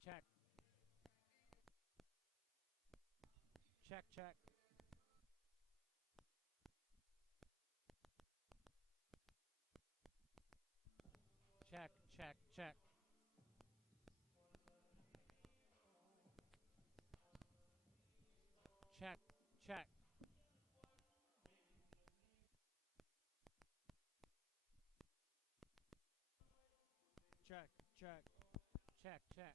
Check, check. Check, check. Check, check, check. Check, check. Check, check. Check, check.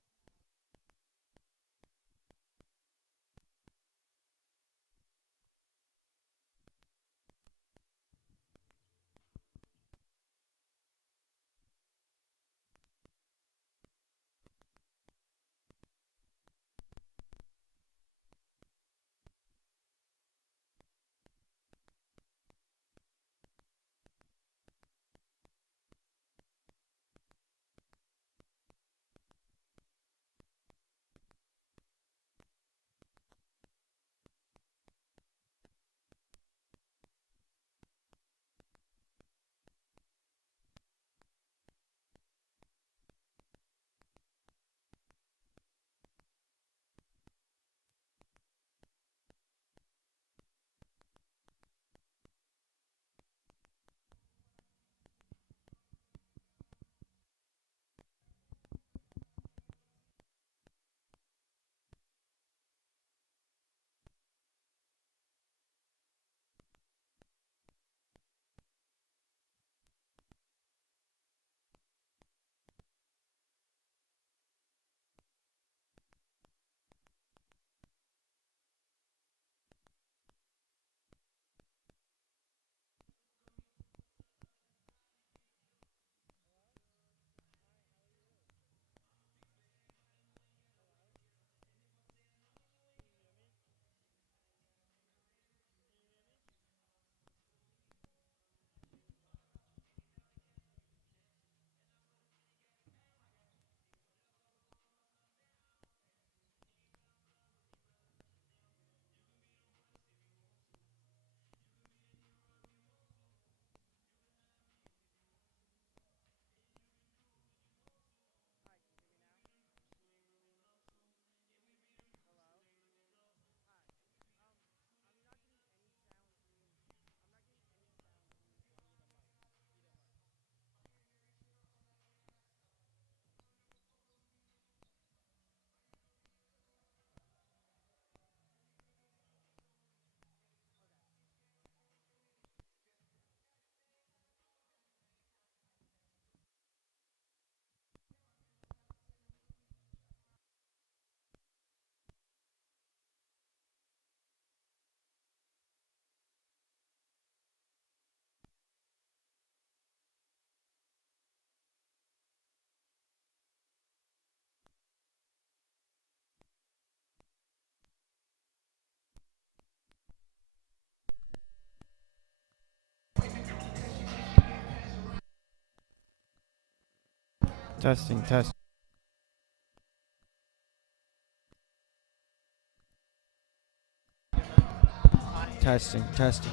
Testing, testing, testing, testing.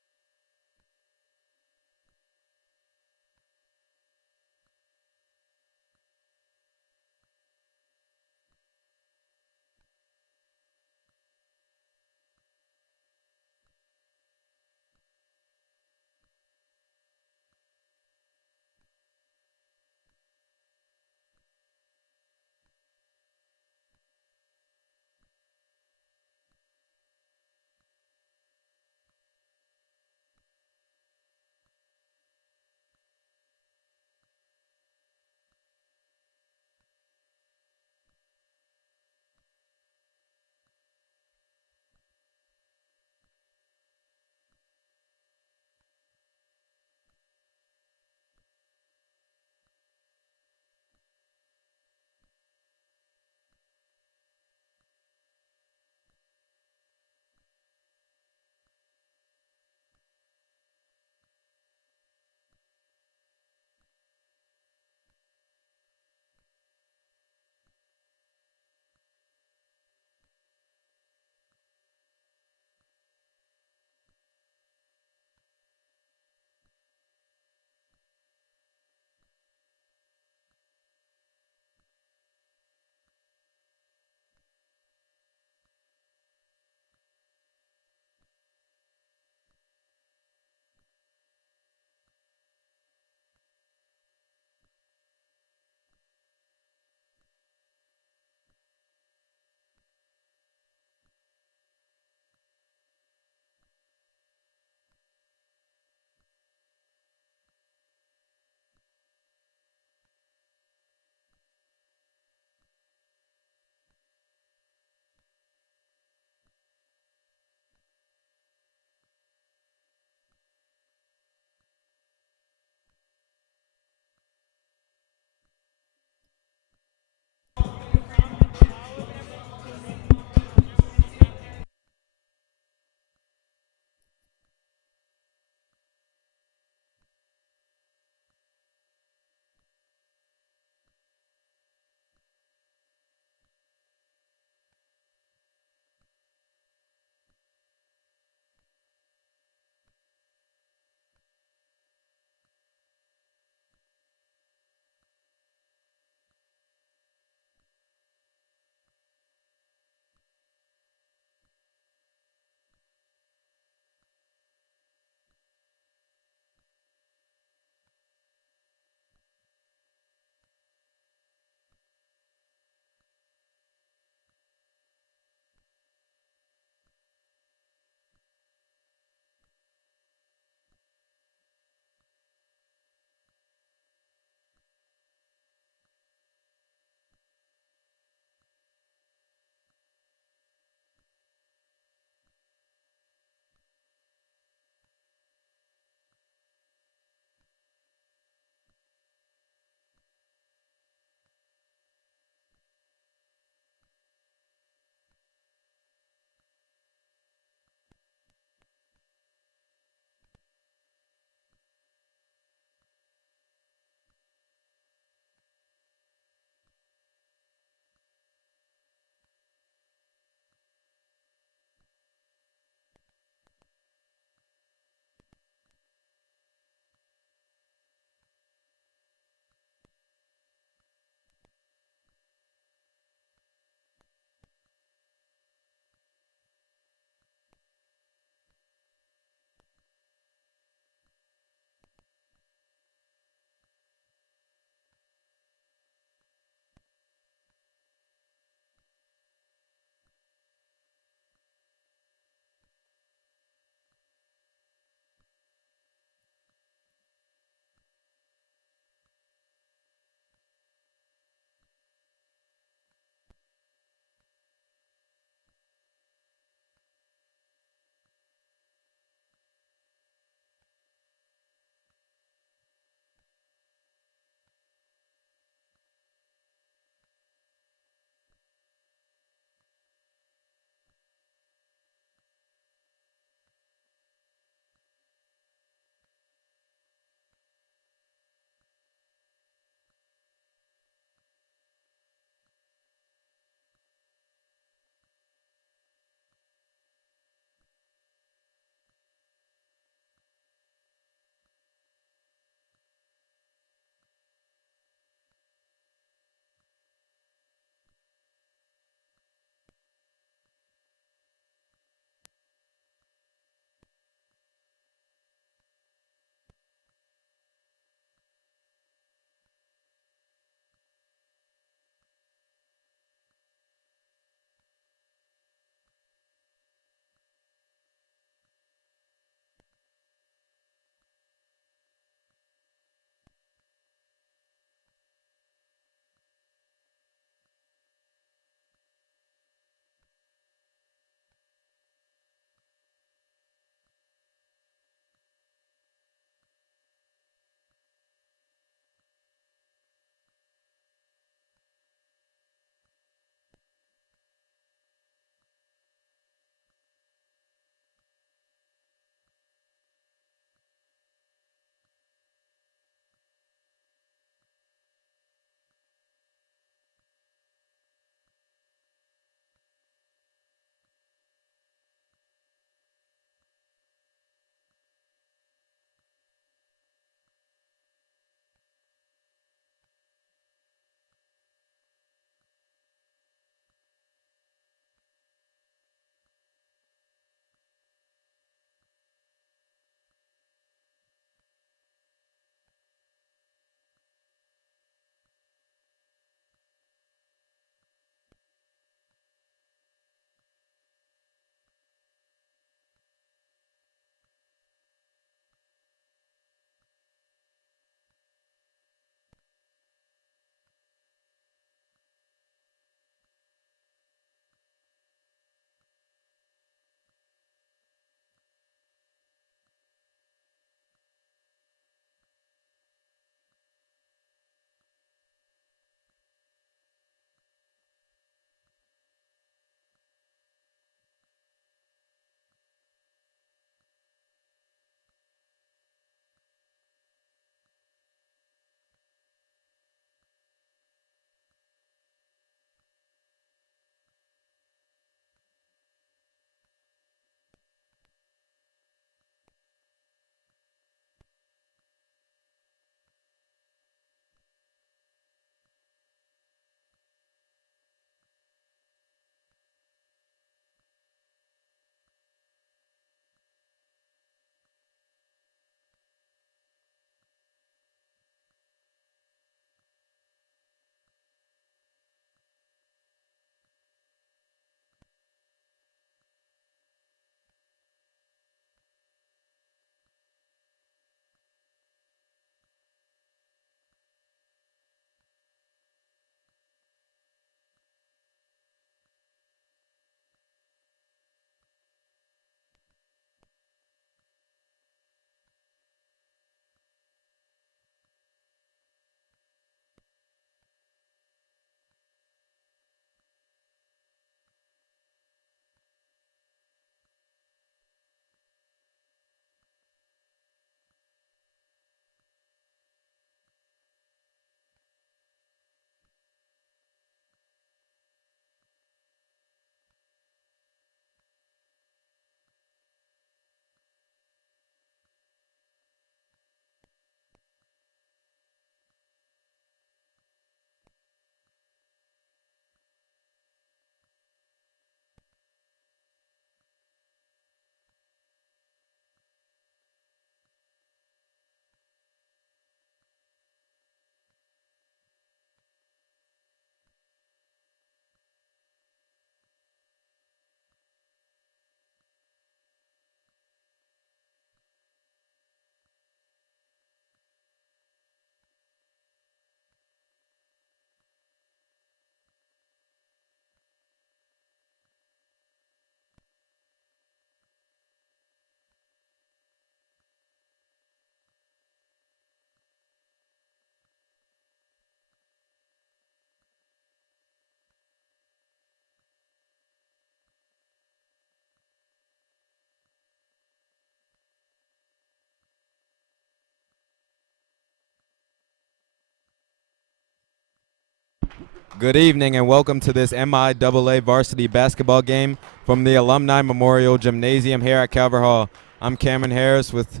Good evening and welcome to this MIAA varsity basketball game from the Alumni Memorial Gymnasium here at Calvert Hall. I'm Cameron Harris with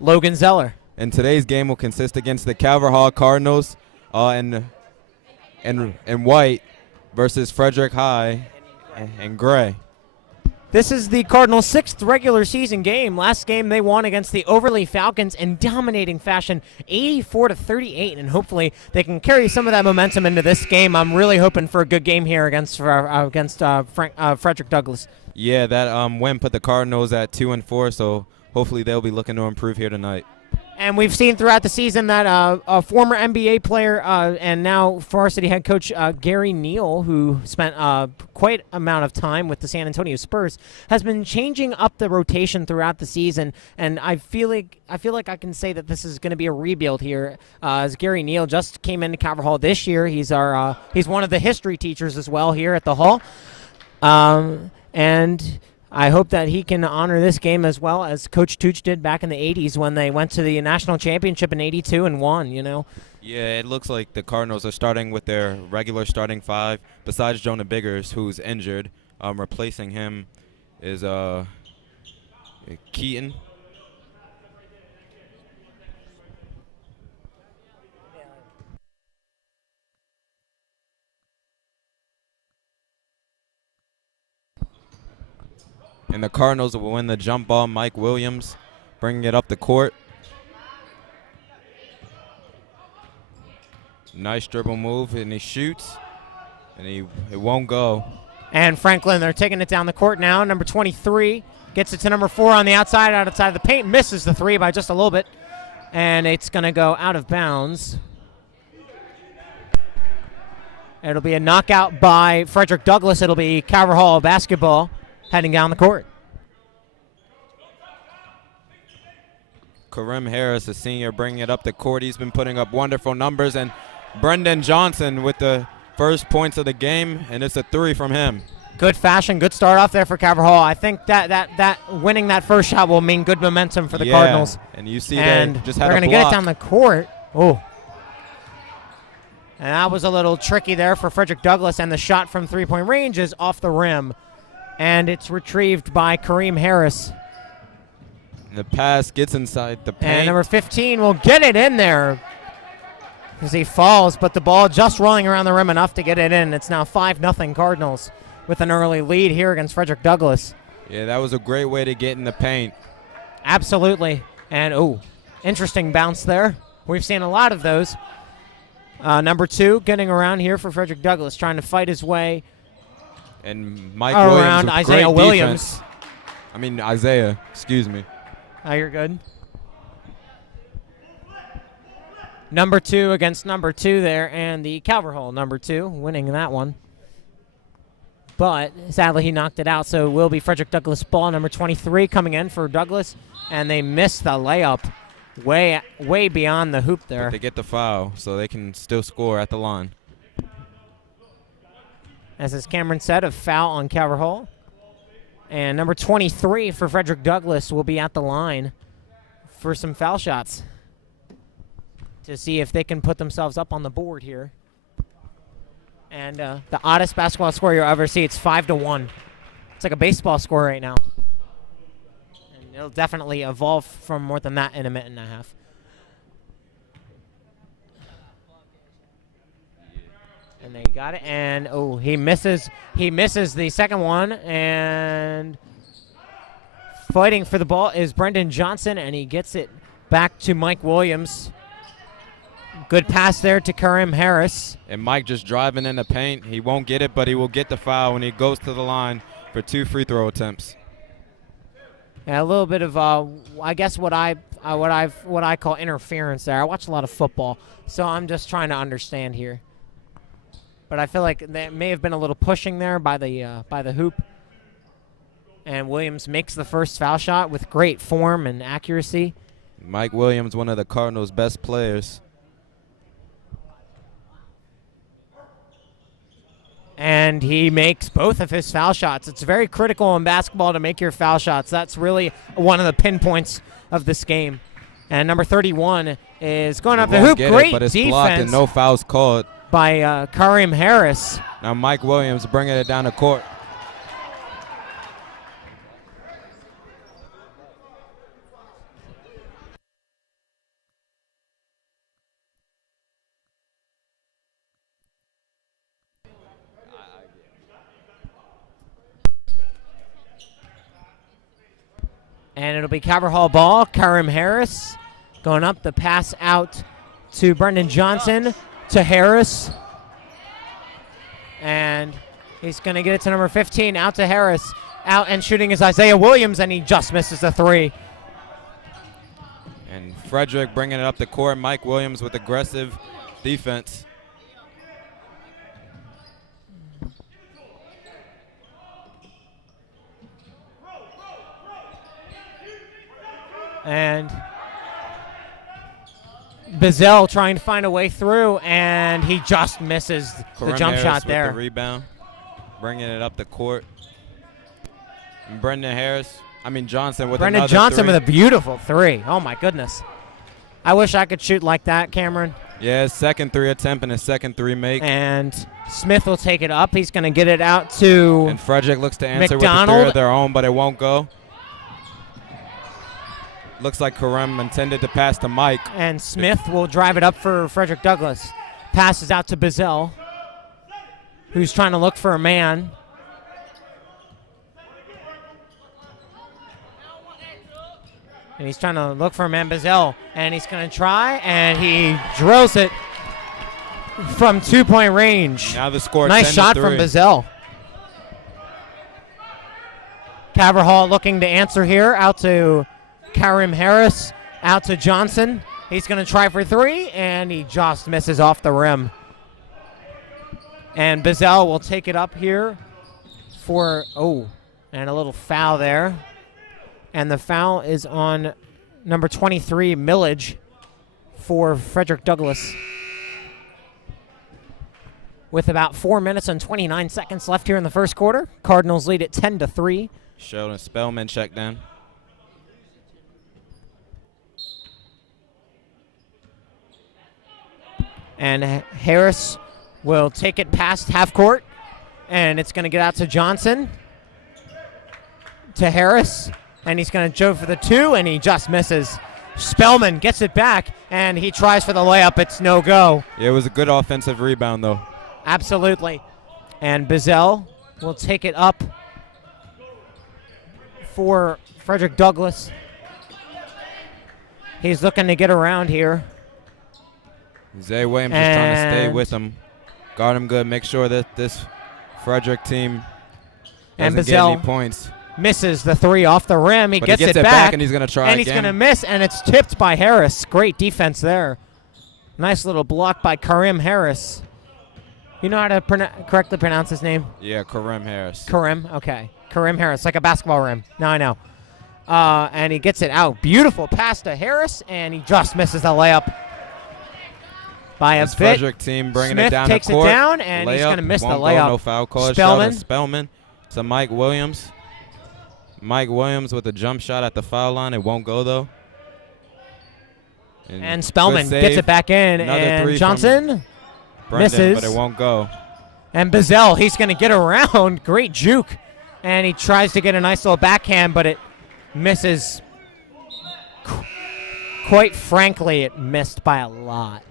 Logan Zeller. and today's game will consist against the Calvert Hall Cardinals in white versus Frederick High in gray. This is the Cardinals' 6th regular season game. Last game they won against the Overlea Falcons in dominating fashion, 84-38, and hopefully they can carry some of that momentum into this game. I'm really hoping for a good game here against Frederick Douglass. Yeah, that win put the Cardinals at 2-4, so hopefully they'll be looking to improve here tonight. And we've seen throughout the season that a former NBA player and now varsity head coach Gary Neal, who spent quite amount of time with the San Antonio Spurs, has been changing up the rotation throughout the season. And I feel like I can say that this is going to be a rebuild here. As Gary Neal just came into Calvert Hall this year, he's one of the history teachers as well here at the hall, and I hope that he can honor this game as well as Coach Tooch did back in the 80s when they went to the national championship in 82 and won, Yeah, it looks like the Cardinals are starting with their regular starting five, besides Jonah Biggers, who's injured. Replacing him is Keaton. And the Cardinals will win the jump ball. Mike Williams bringing it up the court. Nice dribble move, and he shoots, and it won't go. And Franklin, they're taking it down the court now. Number 23 gets it to number 4 on the outside of the paint, misses the 3 by just a little bit, and it's going to go out of bounds. It'll be a knockout by Frederick Douglass. It'll be Calvert Hall basketball heading down the court. Karim Harris, a senior, bringing it up the court. He's been putting up wonderful numbers, and Brendan Johnson with the first points of the game, and it's a 3 from him. Good fashion, good start off there for Calvert Hall. I think that winning that first shot will mean good momentum for the Cardinals. And you see and they just had they're going to get it down the court. Oh. And that was a little tricky there for Frederick Douglass, and the shot from three-point range is off the rim. And it's retrieved by Kareem Harris. And the pass gets inside the paint. And number 15 will get it in there as he falls, but the ball just rolling around the rim enough to get it in. It's now 5-0 Cardinals with an early lead here against Frederick Douglass. Yeah, that was a great way to get in the paint. Absolutely. And, interesting bounce there. We've seen a lot of those. Number 2 getting around here for Frederick Douglass, trying to fight his way and Mike around Williams Isaiah great Williams. Defense. I mean, Isaiah, excuse me. Oh, you're good. Number 2 against number 2 there, and the Calvert Hall number 2 winning that one. But sadly, he knocked it out, so it will be Frederick Douglass ball, number 23 coming in for Douglass, and they missed the layup way beyond the hoop there. But they get the foul, so they can still score at the line. As Cameron said, a foul on Calvert Hall. And number 23 for Frederick Douglass will be at the line for some foul shots to see if they can put themselves up on the board here. And the oddest basketball score you'll ever see, it's 5-1. It's like a baseball score right now. And it'll definitely evolve from more than that in a minute and a half. And they got it, and he misses the second one, and fighting for the ball is Brendan Johnson, and he gets it back to Mike Williams. Good pass there to Karim Harris. And Mike just driving in the paint. He won't get it, but he will get the foul when he goes to the line for 2 free throw attempts. Yeah, a little bit of I guess what I call interference there. I watch a lot of football, so I'm just trying to understand here. But I feel like there may have been a little pushing there by the hoop. And Williams makes the first foul shot with great form and accuracy. Mike Williams, one of the Cardinals' best players. And he makes both of his foul shots. It's very critical in basketball to make your foul shots. That's really one of the pinpoints of this game. And number 31 is going up the hoop. Great but it's defense. blocked and no fouls called. by Kareem Harris. Now Mike Williams bringing it down the court. And it'll be Calvert Hall ball. Kareem Harris going up. The pass out to Brendan Johnson, to Harris. And he's going to get it to number 15, out to Harris. Out and shooting is Isaiah Williams, and he just misses the three. And Frederick bringing it up the court. Mike Williams with aggressive defense. And Bazell trying to find a way through, and he just misses the Kareem jump Harris shot with there. the rebound, bringing it up the court. And Johnson with Brendan another Johnson three. with a beautiful three. Oh, my goodness. I wish I could shoot like that, Cameron. Yeah, his second three attempt and his second three make. And Smith will take it up. He's going to get it out to And Frederick looks to answer McDonald. with a three of their own, but it won't go. Looks like Kareem intended to pass to Mike. And Smith will drive it up for Frederick Douglass. Passes out to Bazell, who's trying to look for a man. And he's trying to look for a man, Bazell. And he's going to try, and he drills it from 2-point range. Now the score Nice 10-3. shot from Bazell. Calvert Hall looking to answer here. Out to Kareem Harris, out to Johnson. He's going to try for three, and he just misses off the rim. And Bazell will take it up here for, and a little foul there. And the foul is on number 23, Millage, for Frederick Douglass. With about 4 minutes and 29 seconds left here in the first quarter, Cardinals lead at 10-3. Sheldon Spellman checked in. And Harris will take it past half court, and it's going to get out to Johnson, to Harris, and he's going to jump for the two, and he just misses. Spellman gets it back, and he tries for the layup. It's no go. Yeah, it was a good offensive rebound, though. Absolutely. And Bazell will take it up for Frederick Douglass. He's looking to get around here. Zay Williams is trying to stay with him. Guard him good. Make sure that this Frederick team doesn't get any points. Misses the three off the rim. He gets it back, and he's going to try and again. he's going to miss, and it's tipped by Harris. Great defense there. Nice little block by Kareem Harris. You know how to correctly pronounce his name? Yeah, Kareem Harris. Kareem, okay. Kareem Harris, like a basketball rim. Now I know. And he gets it out. Beautiful pass to Harris, and he just misses the layup by a This bit. Frederick team bringing Smith it down takes the court. it down, and he's going to miss the Won't go, layup. no foul call. Spellman. Spellman to Mike Williams. Mike Williams with a jump shot at the foul line. It won't go, though. And Spellman good save. gets it back in, Another and three Johnson from Brendan, misses. but it won't go. And Bazell, he's going to get around. Great juke. And he tries to get a nice little backhand, but it misses. Quite frankly, it missed by a lot.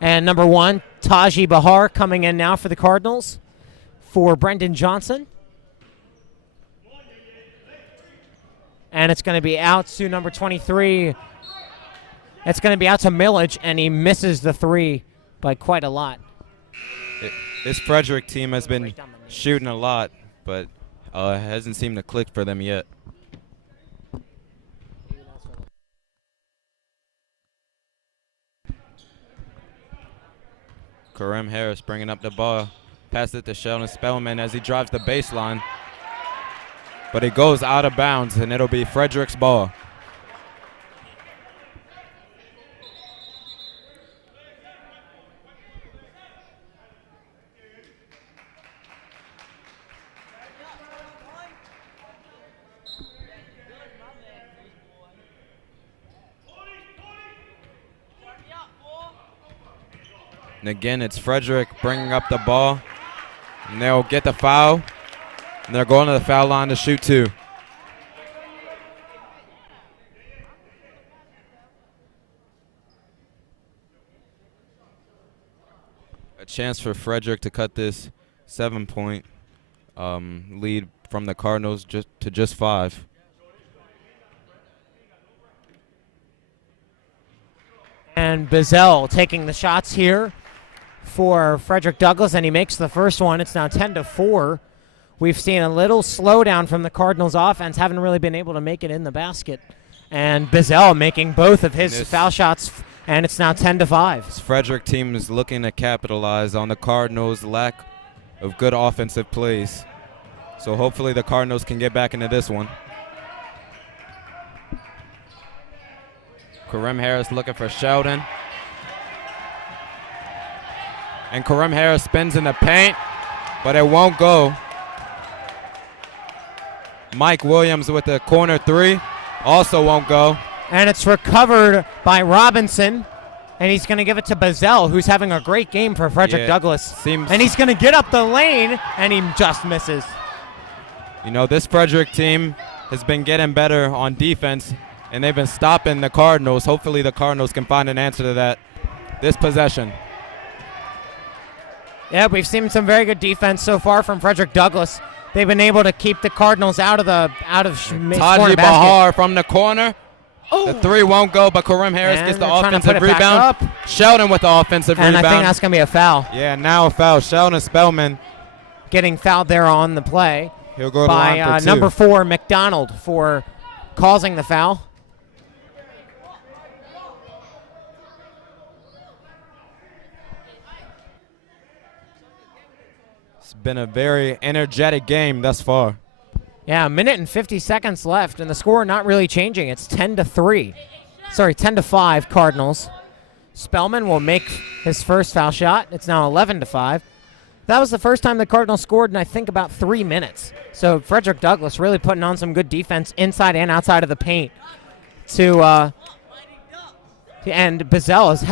And number one, Taji Bahar coming in now for the Cardinals for Brendan Johnson. And it's going to be out to number 23. It's going to be out to Millage, and he misses the three by quite a lot. This Frederick team has been shooting a lot, but hasn't seemed to click for them yet. Kareem Harris bringing up the ball. Pass it to Sheldon Spellman as he drives the baseline. But it goes out of bounds, and it'll be Frederick's ball. And again, it's Frederick bringing up the ball. And they'll get the foul. And they're going to the foul line to shoot 2. A chance for Frederick to cut this 7-point lead from the Cardinals to just 5. And Bazell taking the shots here for Frederick Douglass, and he makes the first one. It's now 10-4. We've seen a little slowdown from the Cardinals offense, haven't really been able to make it in the basket. And Bazell making both of his foul shots, and it's now 10-5. This Frederick team is looking to capitalize on the Cardinals' lack of good offensive plays. So hopefully the Cardinals can get back into this one. Kareem Harris looking for Sheldon. And Kareem Harris spins in the paint, but it won't go. Mike Williams with the corner 3, also won't go. And it's recovered by Robinson, and he's going to give it to Bazell, who's having a great game for Frederick Douglass. And he's going to get up the lane, and he just misses. You know, this Frederick team has been getting better on defense, and they've been stopping the Cardinals. Hopefully the Cardinals can find an answer to that this possession. Yeah, we've seen some very good defense so far from Frederick Douglass. They've been able to keep the Cardinals out of Taji Bahar from the corner. Oh. The 3 won't go, but Kareem Harris gets the offensive rebound. Sheldon with the offensive rebound. And I think that's going to be a foul. Yeah, now a foul. Sheldon Spellman getting fouled there on the play. He'll go by to line for 2. number 4, McDonald, for causing the foul. It's been a very energetic game thus far. Yeah, a minute and 50 seconds left, and the score not really changing. It's 10-3. Sorry, 10-5 Cardinals. Spellman will make his first foul shot. It's now 11-5. That was the first time the Cardinals scored in, I think, about 3 minutes. So Frederick Douglass really putting on some good defense inside and outside of the paint. And Bazell is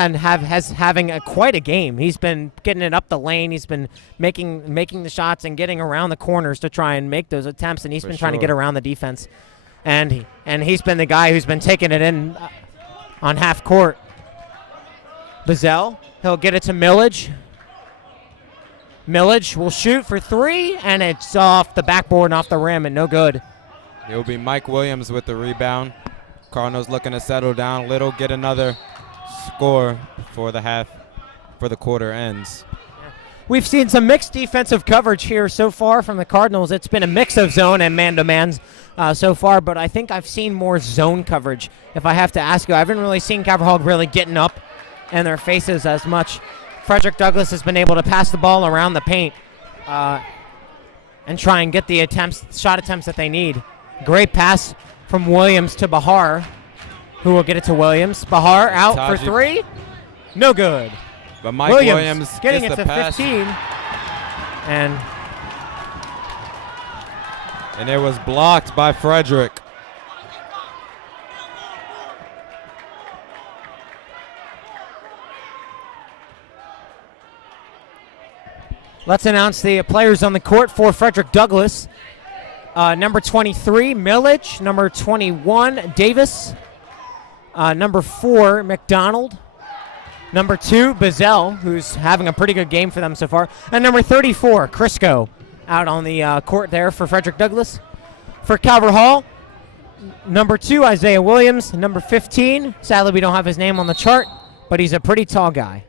having quite a game. He's been getting it up the lane. He's been making the shots and getting around the corners to try and make those attempts. And he's been trying to get around the defense. And he's been the guy who's been taking it in on half court. Bazell, he'll get it to Millage. Millage will shoot for 3, and it's off the backboard and off the rim, and no good. It will be Mike Williams with the rebound. Cardinals looking to settle down a little, get another score for the quarter ends. We've seen some mixed defensive coverage here so far from the Cardinals. It's been a mix of zone and man-to-man so far, but I think I've seen more zone coverage. If I have to ask you, I haven't really seen Calvert-Hall really getting up in their faces as much. Frederick Douglass has been able to pass the ball around the paint and try and get the shot attempts that they need. Great pass from Williams to Bahar, who will get it to Williams. Bahar out for 3. No good. But Mike Williams getting gets it the to pass. 15. And it was blocked by Frederick. Let's announce the players on the court for Frederick Douglass. Number 23, Millage. Number 21, Davis. Number 4, McDonald. Number 2, Bazell, who's having a pretty good game for them so far. And number 34, Crisco, out on the court there for Frederick Douglass. For Calvert-Hall, number 2, Isaiah Williams. Number 15, sadly we don't have his name on the chart, but he's a pretty tall guy.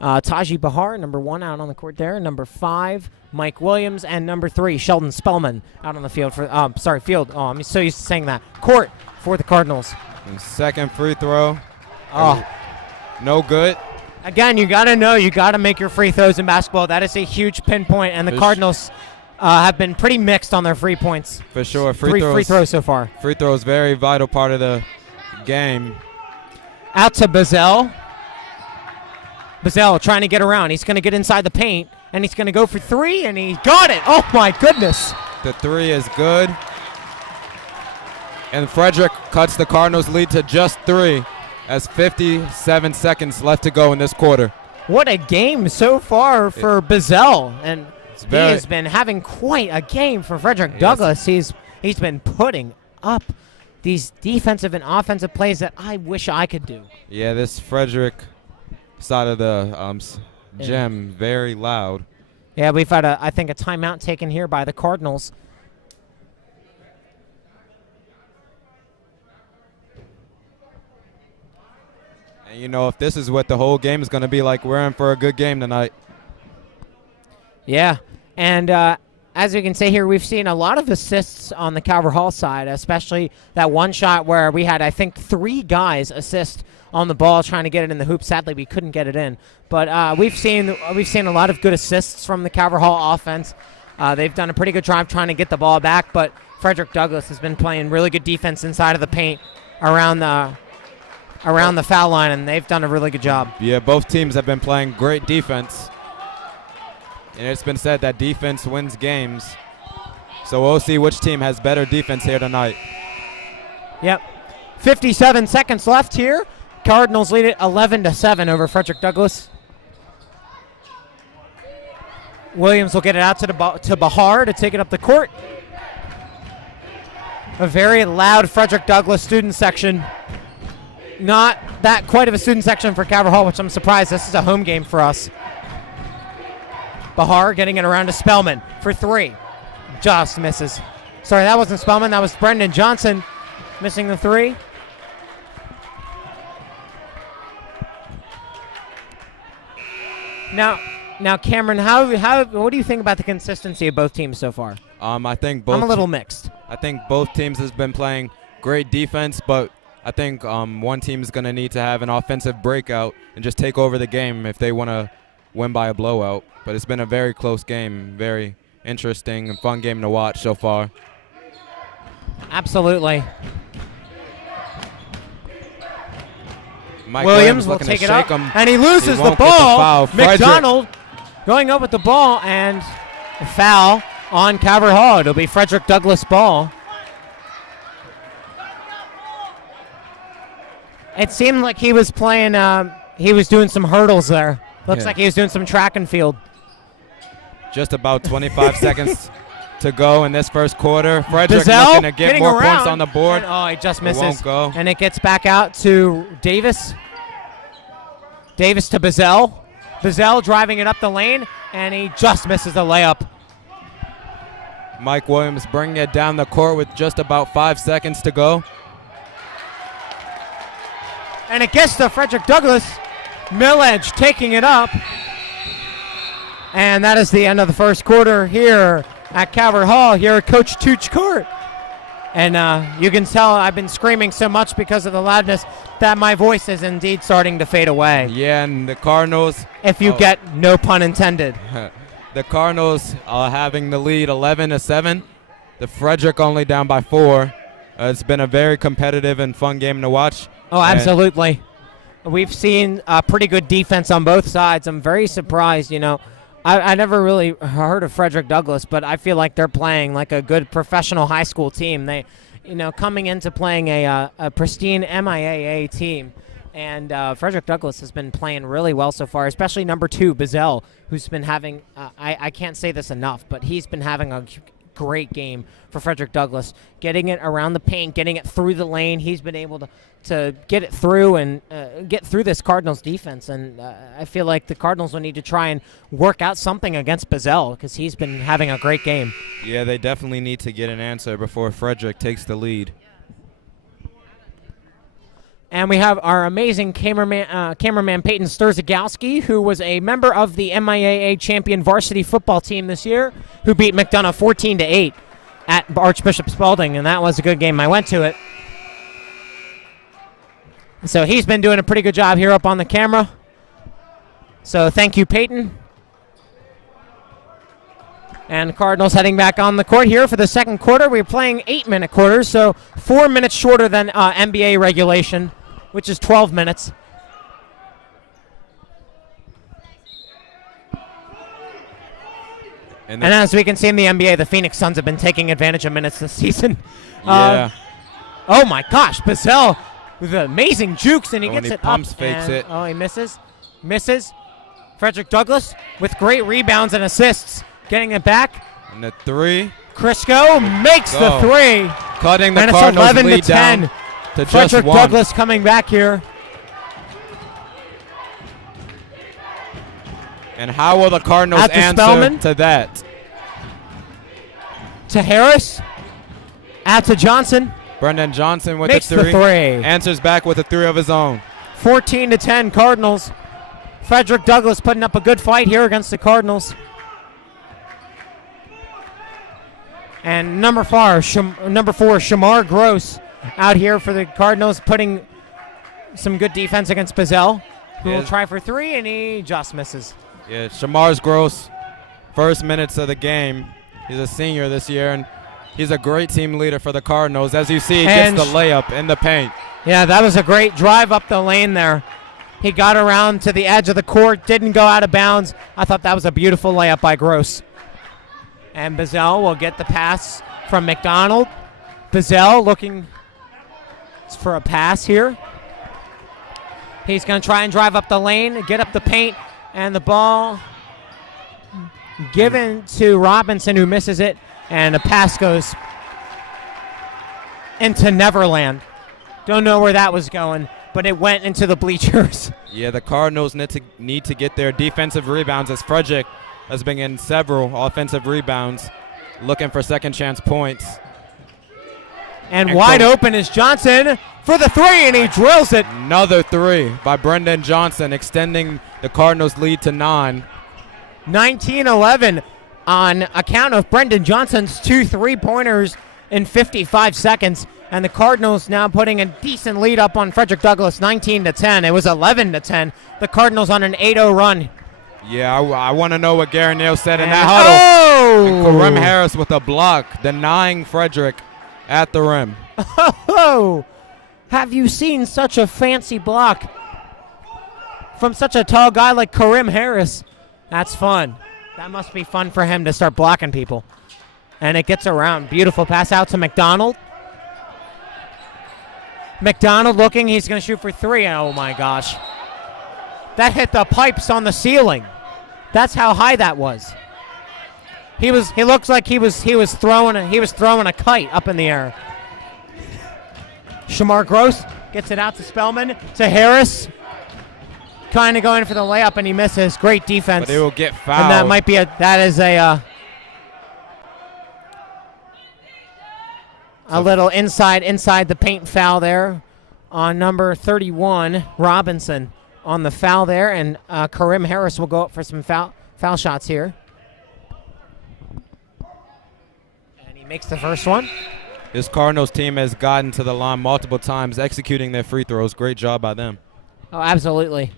Taji Bahar, number 1, out on the court there. Number 5, Mike Williams. And number 3, Sheldon Spellman, out on the field for, field. Oh, I'm so used to saying that. Court for the Cardinals. And second free throw. Oh. No good. Again, you got to know, you got to make your free throws in basketball. That is a huge pinpoint, and the Cardinals have been pretty mixed on their free points. For sure. Free throws so far. Free throws, very vital part of the game. Out to Bazell. Bazell trying to get around. He's going to get inside the paint, and he's going to go for 3, and he got it. Oh, my goodness. The 3 is good. And Frederick cuts the Cardinals' lead to just 3 as 57 seconds left to go in this quarter. what a game so far for Bazell. And he very- has been having quite a game for Frederick Douglass. He's been putting up these defensive and offensive plays that I wish I could do. Yeah, this Frederick side of the gym, very loud. Yeah, we've had, I think, a timeout taken here by the Cardinals. And, you know, if this is what the whole game is going to be like, we're in for a good game tonight. Yeah, and as we can see here, we've seen a lot of assists on the Calvert Hall side, especially that one shot where we had, I think, 3 guys assist on the ball trying to get it in the hoop. Sadly, we couldn't get it in. But we've seen a lot of good assists from the Calvert Hall offense. They've done a pretty good job trying to get the ball back, but Frederick Douglass has been playing really good defense inside of the paint around the foul line, and they've done a really good job. Yeah, both teams have been playing great defense. And it's been said that defense wins games. So we'll see which team has better defense here tonight. Yep. 57 seconds left here. Cardinals lead it 11-7 over Frederick Douglass. Williams will get it out to Bahar to take it up the court. A very loud Frederick Douglass student section. Not that quite of a student section for Calvert Hall, which I'm surprised. This is a home game for us. Bahar getting it around to Spellman for 3. Just misses. Sorry, that wasn't Spellman. That was Brendan Johnson missing the 3. Now, Cameron, what do you think about the consistency of both teams so far? I think both. I'm a little mixed. I think both teams has been playing great defense, but I think one team is going to need to have an offensive breakout and just take over the game if they want to win by a blowout. But it's been a very close game, very interesting and fun game to watch so far. Absolutely. Mike Williams will looking take to it up, shake him. and he loses He the won't get the ball. foul. Frederick- McDonald going up with the ball, and a foul on Calvert Hall. It'll be Frederick Douglass ball. It seemed like he was playing, he was doing some hurdles there. Looks Yeah. like he was doing some track and field. Just about 25 seconds to go in this first quarter. Frederick Bazell looking to get getting more around, points on the board. and, he just It misses. won't go. And it gets back out to Davis. Davis to Bazell. Bazell driving it up the lane, and he just misses the layup. Mike Williams bringing it down the court with just about 5 seconds to go. And it gets to Frederick Douglass. Milledge taking it up. And that is the end of the first quarter here at Calvert Hall, here at Coach Tooch Court. And you can tell I've been screaming so much because of the loudness that my voice is indeed starting to fade away. Yeah, and the Cardinals. If you get no pun intended. The Cardinals are having the lead 11-7. The Frederick only down by 4. It's been a very competitive and fun game to watch. Oh, absolutely. We've seen pretty good defense on both sides. I'm very surprised, I never really heard of Frederick Douglass, but I feel like they're playing like a good professional high school team. They, coming into playing a pristine MIAA team. And Frederick Douglass has been playing really well so far, especially number 2, Bazell, who's been having, I can't say this enough, but he's been having a great game for Frederick Douglass. Getting it around the paint, getting it through the lane. He's been able to get it through and get through this Cardinals defense. And I feel like the Cardinals will need to try and work out something against Bazell because he's been having a great game. Yeah, they definitely need to get an answer before Frederick takes the lead. And we have our amazing cameraman Peyton Sturzagowski, who was a member of the MIAA champion varsity football team this year, who beat McDonough 14-8 at Archbishop Spalding, and that was a good game. I went to it. So he's been doing a pretty good job here up on the camera. So thank you, Peyton. And the Cardinals heading back on the court here for the second quarter. We're playing 8-minute quarters, so 4 minutes shorter than NBA regulation, which is 12 minutes. And as we can see in the NBA, the Phoenix Suns have been taking advantage of minutes this season. Yeah. Oh, my gosh. Bazell with amazing jukes, and he gets he it pumps up. fakes and, it. Oh, he misses. Misses. Frederick Douglass with great rebounds and assists. Getting it back. And the three. Crisco makes the three. Cutting the And it's Cardinals 11 lead to 10. down to just Frederick one. Douglass coming back here. And how will the Cardinals Out to answer Spellman. to that? To Harris. Out to Johnson. Brendan Johnson with Makes the the three. three. Answers back with a three of his own. 14 to 10 Cardinals. Frederick Douglass putting up a good fight here against the Cardinals. And number 4, Shamar Gross out here for the Cardinals, putting some good defense against Bazell, who will try for three, and he just misses. Yeah, Shamar's Gross, first minutes of the game. He's a senior this year, and he's a great team leader for the Cardinals. As you see, he gets the layup in the paint. Yeah, that was a great drive up the lane there. He got around to the edge of the court, didn't go out of bounds. I thought that was a beautiful layup by Gross. And Bazell will get the pass from McDonald. Bazell looking for a pass here. He's going to try and drive up the lane, get up the paint, and the ball given to Robinson, who misses it, and the pass goes into Neverland. Don't know where that was going, but it went into the bleachers. Yeah, the Cardinals need to get their defensive rebounds, as Frederick has been in several offensive rebounds, looking for second chance points. And wide open is Johnson for the three, and he drills it. Another three by Brendan Johnson, extending the Cardinals' lead to 9. 19-11 on account of Brendan Johnson's 2 3-pointers in 55 seconds. And the Cardinals now putting a decent lead up on Frederick Douglass, 19 to 10. It was 11 to 10. The Cardinals on an 8-0 run. Yeah, I want to know what Gary Neal said in that huddle. And Kareem Harris with a block, denying Frederick at the rim. Oh, have you seen such a fancy block from such a tall guy like Kareem Harris? That's fun. That must be fun for him to start blocking people. And it gets around. Beautiful pass out to McDonald. McDonald looking. He's going to shoot for three. Oh, my gosh. That hit the pipes on the ceiling. That's how high that was. He looks like he was throwing a kite up in the air. Shamar Gross gets it out to Spellman, to Harris. Kind of going for the layup, and he misses. Great defense. But he will get fouled. And that might be a little inside the paint foul there on number 31, Robinson, on the foul there, and Kareem Harris will go up for some foul shots here. And he makes the first one. This Cardinals team has gotten to the line multiple times, executing their free throws. Great job by them. Oh, absolutely.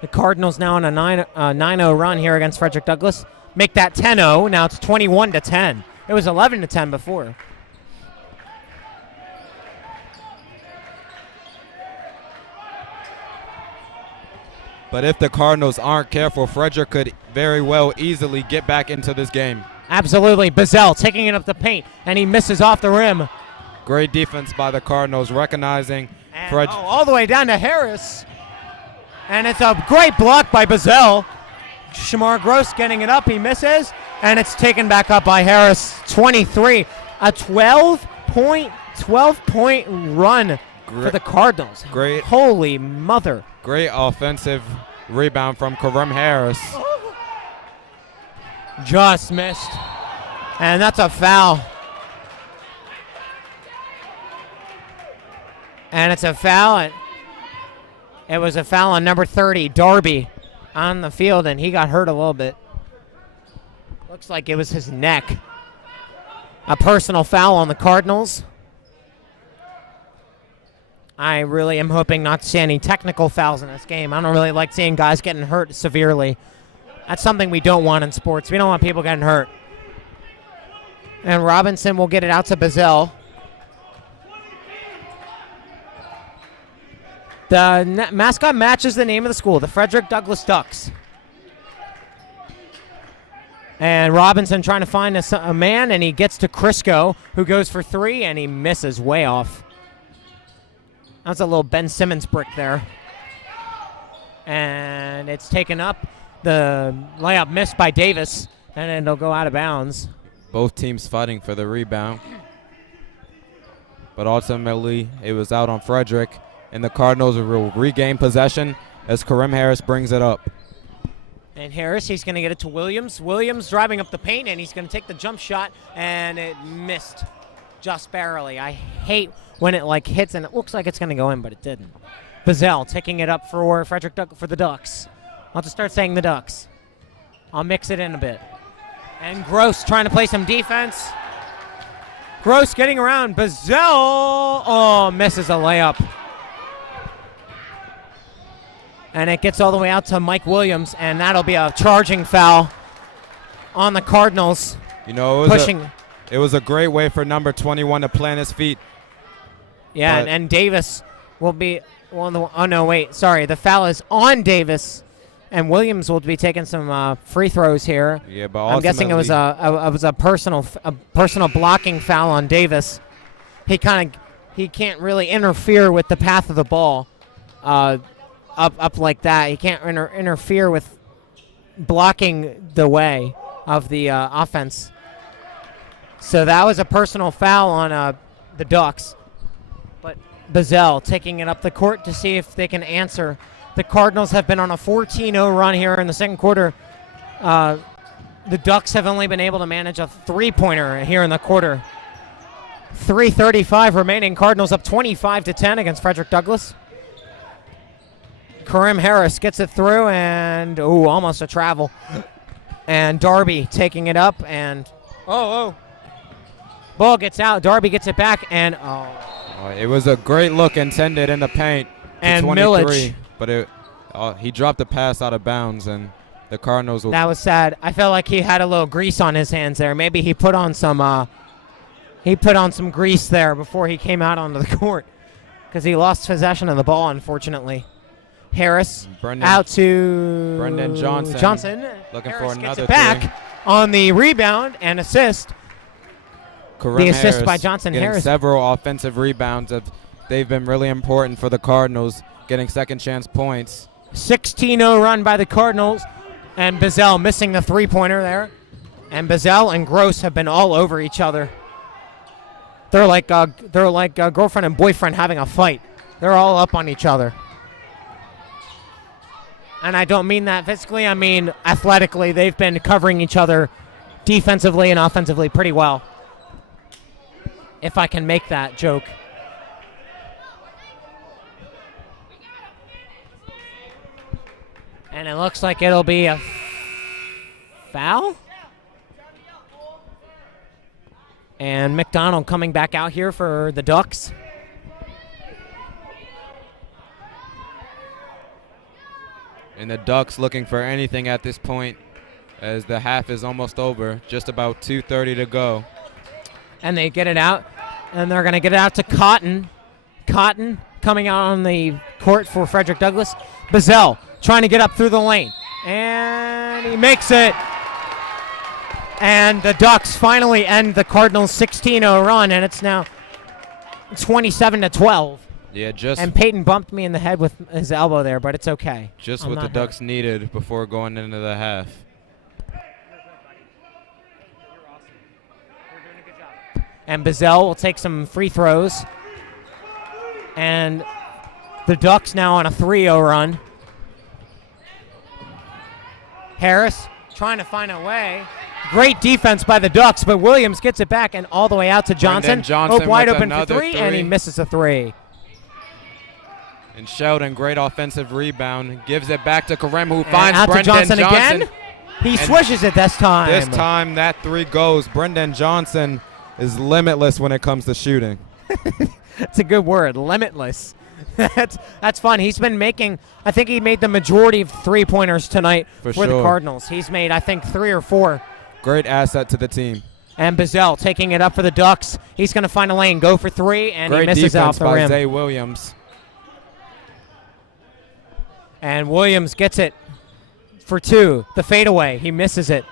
The Cardinals now on a 9-0 run here against Frederick Douglass. Make that 10-0. Now it's 21 to 10. It was 11 to 10 before. But if the Cardinals aren't careful, Frederick could very well easily get back into this game. Absolutely. Bazell taking it up the paint, and he misses off the rim. Great defense by the Cardinals, recognizing Frederick. All the way down to Harris. And it's a great block by Bazell. Shamar Gross getting it up. He misses, and it's taken back up by Harris. 23. A 12-point run for the Cardinals. Great. Holy mother. Great offensive rebound from Kareem Harris. Just missed. And that's a foul. And it's a foul. It was a foul on number 30, Darby, on the field, and he got hurt a little bit. Looks like it was his neck. A personal foul on the Cardinals. I really am hoping not to see any technical fouls in this game. I don't really like seeing guys getting hurt severely. That's something we don't want in sports. We don't want people getting hurt. And Robinson will get it out to Bazell. The mascot matches the name of the school, the Frederick Douglass Ducks. And Robinson trying to find a man, and he gets to Crisco, who goes for three, and he misses way off. That's a little Ben Simmons brick there. And it's taken up. The layup missed by Davis, and it'll go out of bounds. Both teams fighting for the rebound. But ultimately, it was out on Frederick, and the Cardinals will regain possession as Kareem Harris brings it up. And Harris, he's going to get it to Williams. Williams driving up the paint, and he's going to take the jump shot, and it missed just barely. I hate when it like hits, and it looks like it's going to go in, but it didn't. Bazell taking it up for Frederick for the Ducks. I'll just start saying the Ducks. I'll mix it in a bit. And Gross trying to play some defense. Gross getting around. Bazell, misses a layup. And it gets all the way out to Mike Williams, and that'll be a charging foul on the Cardinals. You know, it was a great way for number 21 to plant his feet. Yeah, and Davis will be the foul is on Davis, and Williams will be taking some free throws here. Yeah, but I'm guessing it was a personal blocking foul on Davis. He can't really interfere with the path of the ball up like that. He can't interfere with blocking the way of the offense. So that was a personal foul on the Ducks. But Bazell taking it up the court to see if they can answer. The Cardinals have been on a 14-0 run here in the second quarter. The Ducks have only been able to manage a three-pointer here in the quarter. 3:35 remaining. Cardinals up 25-10 against Frederick Douglass. Kareem Harris gets it through, and almost a travel. And Darby taking it up, and ball gets out. Darby gets it back, and it was a great look intended in the paint. And 23, Milledge. But he dropped the pass out of bounds, and the Cardinals will. That was sad. I felt like he had a little grease on his hands there. Maybe he put on some grease there before he came out onto the court, because he lost possession of the ball, unfortunately. Harris out to Brendan Johnson. Looking Harris for another gets it back on the rebound and assist. The assist by Johnson getting Harris. Several offensive rebounds. They've been really important for the Cardinals, getting second chance points. 16-0 run by the Cardinals, and Bazell missing the three-pointer there. And Bazell and Gross have been all over each other. They're like a girlfriend and boyfriend having a fight. They're all up on each other. And I don't mean that physically. I mean athletically. They've been covering each other defensively and offensively pretty well, if I can make that joke. And it looks like it'll be a foul. And McDonald coming back out here for the Ducks. And the Ducks looking for anything at this point, as the half is almost over. Just about 2:30 to go. And they get it out, and they're going to get it out to Cotton. Cotton coming out on the court for Frederick Douglass. Bazell trying to get up through the lane, and he makes it. And the Ducks finally end the Cardinals' 16-0 run, and it's now 27-12. Yeah, and Peyton bumped me in the head with his elbow there, but it's okay. Just what the Ducks needed before going into the half. And Bazell will take some free throws. And the Ducks now on a 3-0 run. Harris trying to find a way. Great defense by the Ducks, but Williams gets it back and all the way out to Johnson. Wide open for three, and he misses a three. And Sheldon, great offensive rebound, gives it back to Kareem, who finds out Brendan to Johnson again. He swishes it this time. This time that three goes. Brendan Johnson is limitless when it comes to shooting. That's a good word, limitless. That's fun. He's been making, I think he made the majority of three-pointers tonight for the Cardinals. He's made, I think, 3 or 4. Great asset to the team. And Bazell taking it up for the Ducks. He's going to find a lane, go for three, and he misses off the rim. Great defense by Zay Williams. And Williams gets it for two. The fadeaway. He misses it.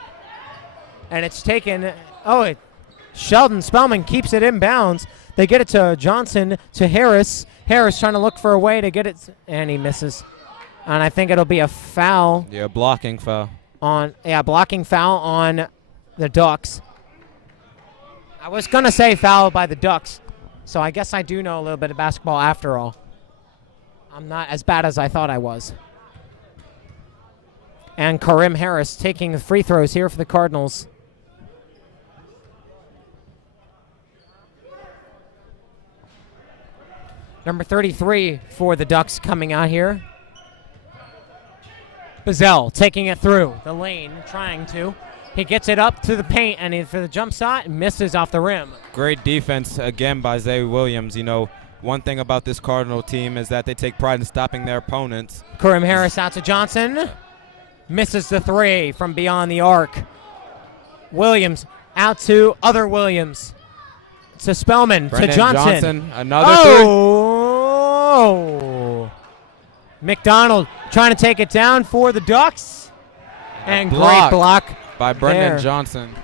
And it's taken. Sheldon Spellman keeps it in bounds. They get it to Johnson, to Harris. Harris trying to look for a way to get it, and he misses. And I think it'll be a foul Yeah, blocking foul. blocking foul on the Ducks. I was going to say foul by the Ducks, so I guess I do know a little bit of basketball after all. I'm not as bad as I thought I was. And Karim Harris taking the free throws here for the Cardinals. Number 33 for the Ducks coming out here. Bazell taking it through the lane, trying to. He gets it up to the paint, and for the jump shot, misses off the rim. Great defense again by Zay Williams. You know, one thing about this Cardinal team is that they take pride in stopping their opponents. Karim Harris out to Johnson. Misses the three from beyond the arc. Williams out to other Williams. To Spellman, Brendan to Johnson. Another three. Oh! McDonald trying to take it down for the Ducks. And great block by Brendan there. Johnson.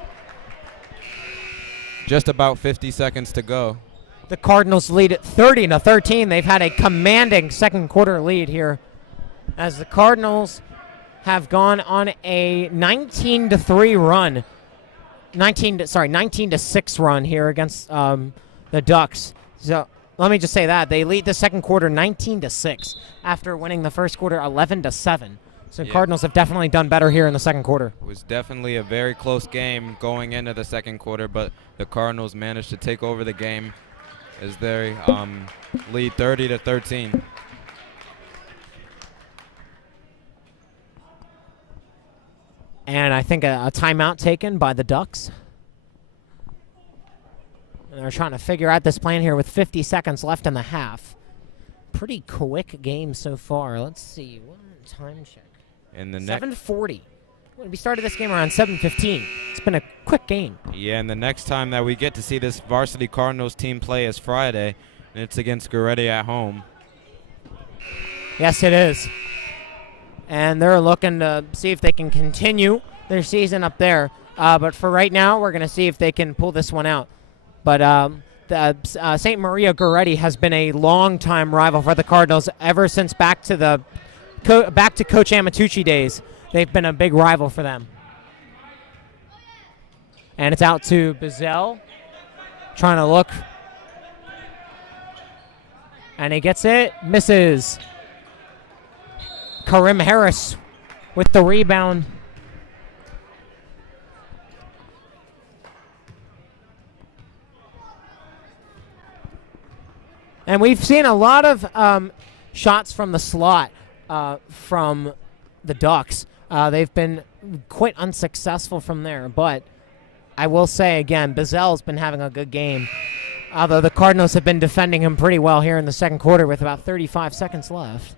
Just about 50 seconds to go. The Cardinals lead at 30-13. They've had a commanding second quarter lead here as the Cardinals have gone on a 19-3 run. 19-6 run here against the Ducks. So let me just say that they lead the second quarter 19-6 after winning the first quarter 11-7. So Cardinals have definitely done better here in the second quarter. It was definitely a very close game going into the second quarter, but the Cardinals managed to take over the game as they lead 30-13. And I think a timeout taken by the Ducks. And they're trying to figure out this plan here with 50 seconds left in the half. Pretty quick game so far. Let's see. One time check. In the 7:40. We started this game around 7:15. It's been a quick game. Yeah, and the next time that we get to see this varsity Cardinals team play is Friday, and it's against Goretti at home. Yes, it is. And they're looking to see if they can continue their season up there. But for right now, we're going to see if they can pull this one out. But St. Maria Goretti has been a long-time rival for the Cardinals ever since back to Coach Amatucci days. They've been a big rival for them. And it's out to Bazell, trying to look. And he gets it, misses. Karim Harris with the rebound. And we've seen a lot of shots from the slot from the Ducks. They've been quite unsuccessful from there. But I will say, again, Bazell's been having a good game. Although the Cardinals have been defending him pretty well here in the second quarter with about 35 seconds left.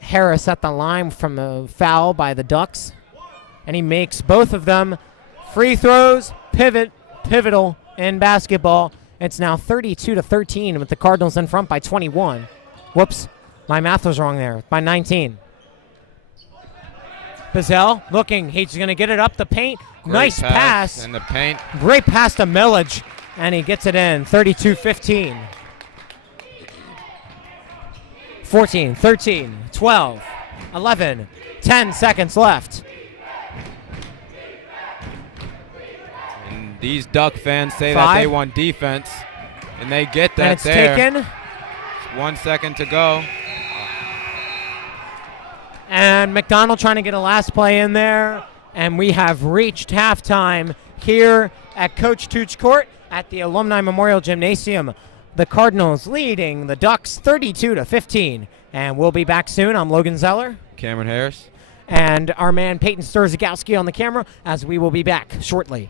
Harris at the line from a foul by the Ducks. And he makes both of them free throws, pivotal in basketball. It's now 32-13 with the Cardinals in front by 21. Whoops, my math was wrong there. By 19. Bazell looking, he's going to get it up the paint. Nice pass. In the paint. Great pass to Millage, and he gets it in, 32-15. 14, 13, 12, 11, 10 seconds left. And these Duck fans say 5. that they want defense, and they get that and it's there. taken. 1 second to go. And McDonald trying to get a last play in there. And we have reached halftime here at Coach Tooch Court at the Alumni Memorial Gymnasium. The Cardinals leading the Ducks 32-15. And we'll be back soon. I'm Logan Zeller. Cameron Harris. And our man Peyton Sturzagowski on the camera as we will be back shortly.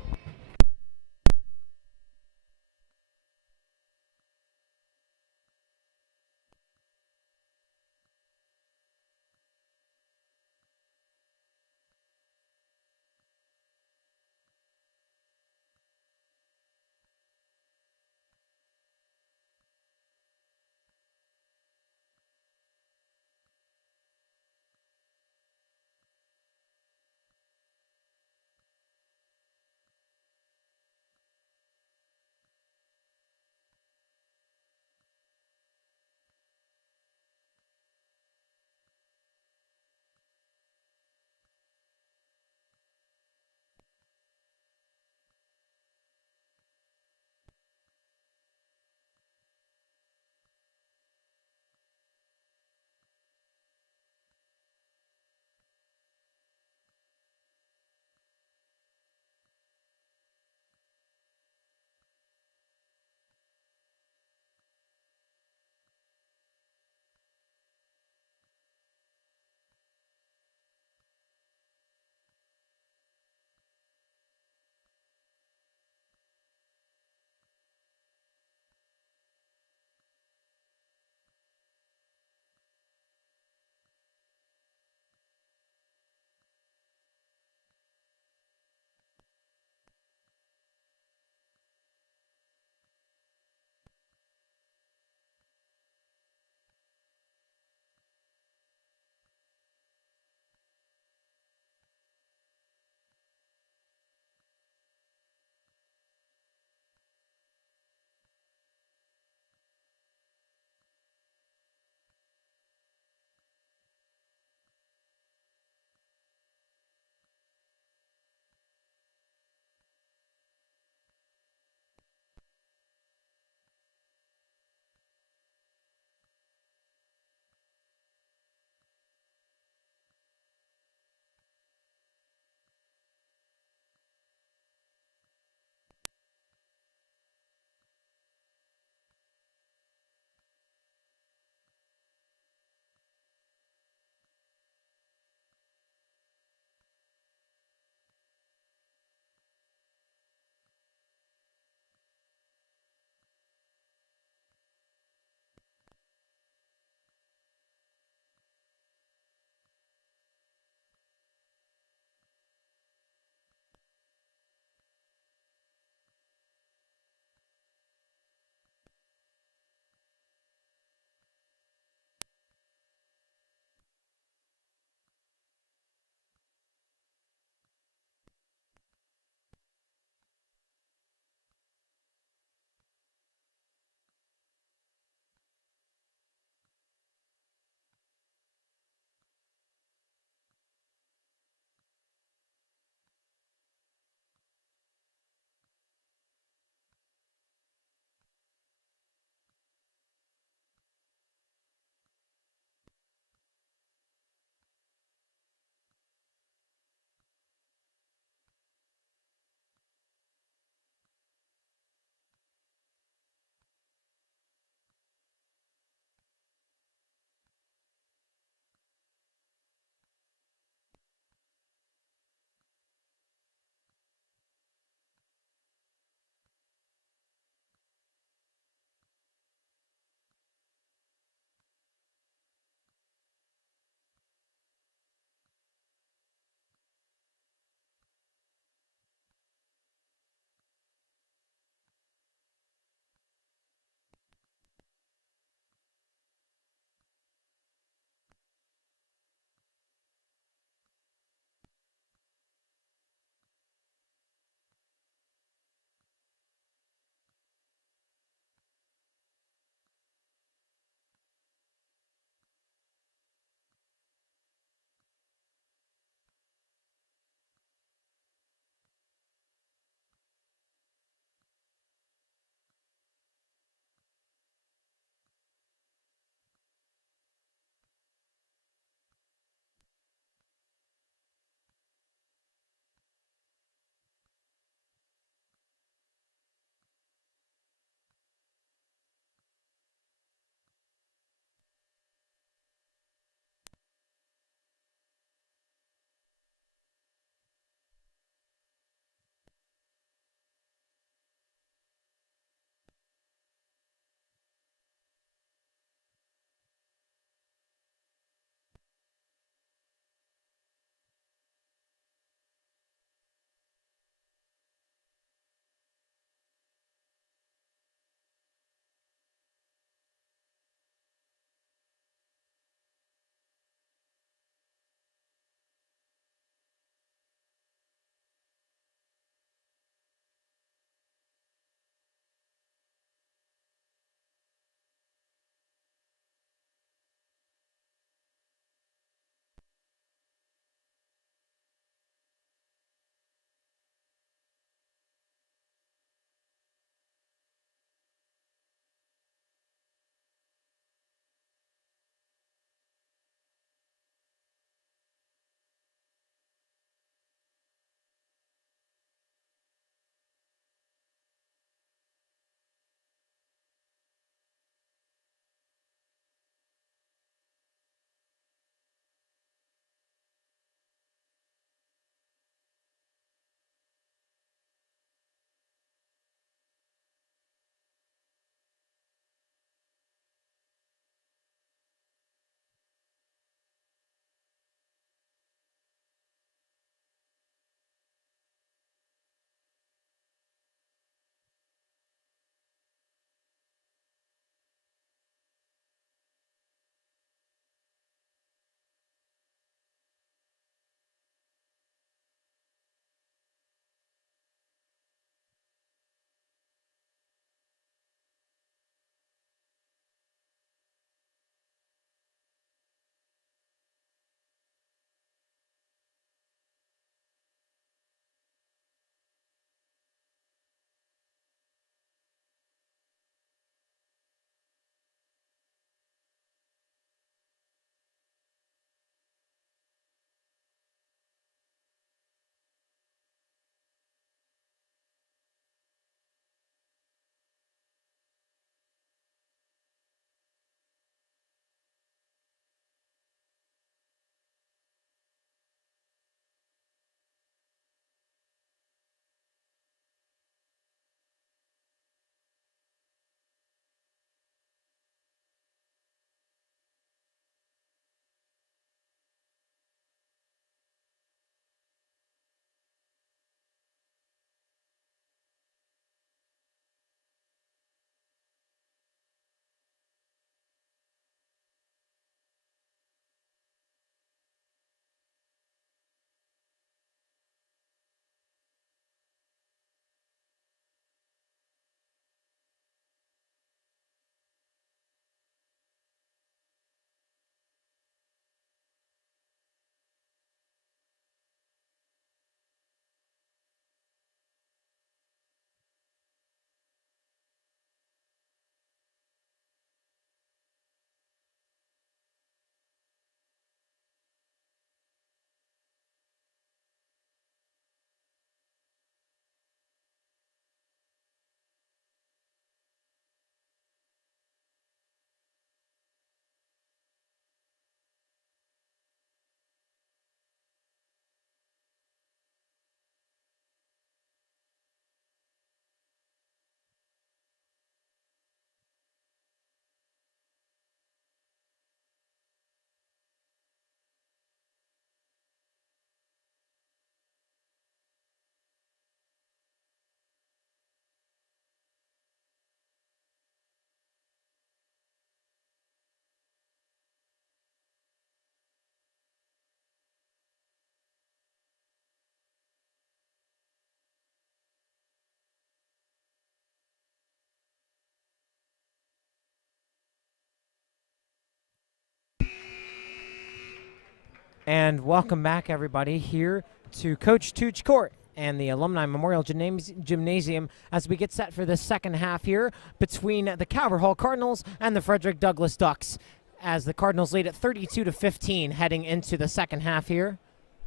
And welcome back, everybody, here to Coach Tooch Court and the Alumni Memorial Gymnasium as we get set for the second half here between the Calvert Hall Cardinals and the Frederick Douglass Ducks, as the Cardinals lead at 32-15 heading into the second half here.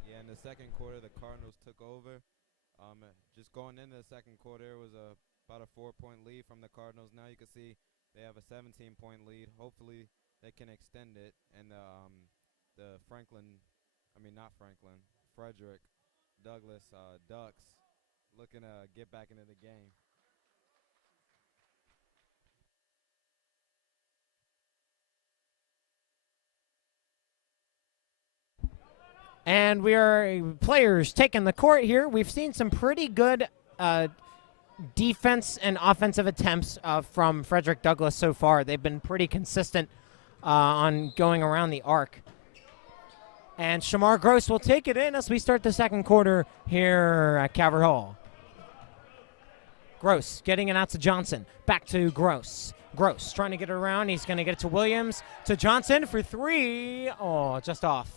Yeah, in the second quarter, the Cardinals took over. Just going into the second quarter, it was about a 4-point lead from the Cardinals. Now you can see they have a 17-point lead. Hopefully, they can extend it, and the Frederick Douglass Ducks looking to get back into the game. And we are players taking the court here. We've seen some pretty good defense and offensive attempts from Frederick Douglass so far. They've been pretty consistent on going around the arc. And Shamar Gross will take it in as we start the second quarter here at Calvert Hall. Gross getting it out to Johnson. Back to Gross. Gross trying to get it around. He's going to get it to Williams. To Johnson for three. Oh, just off.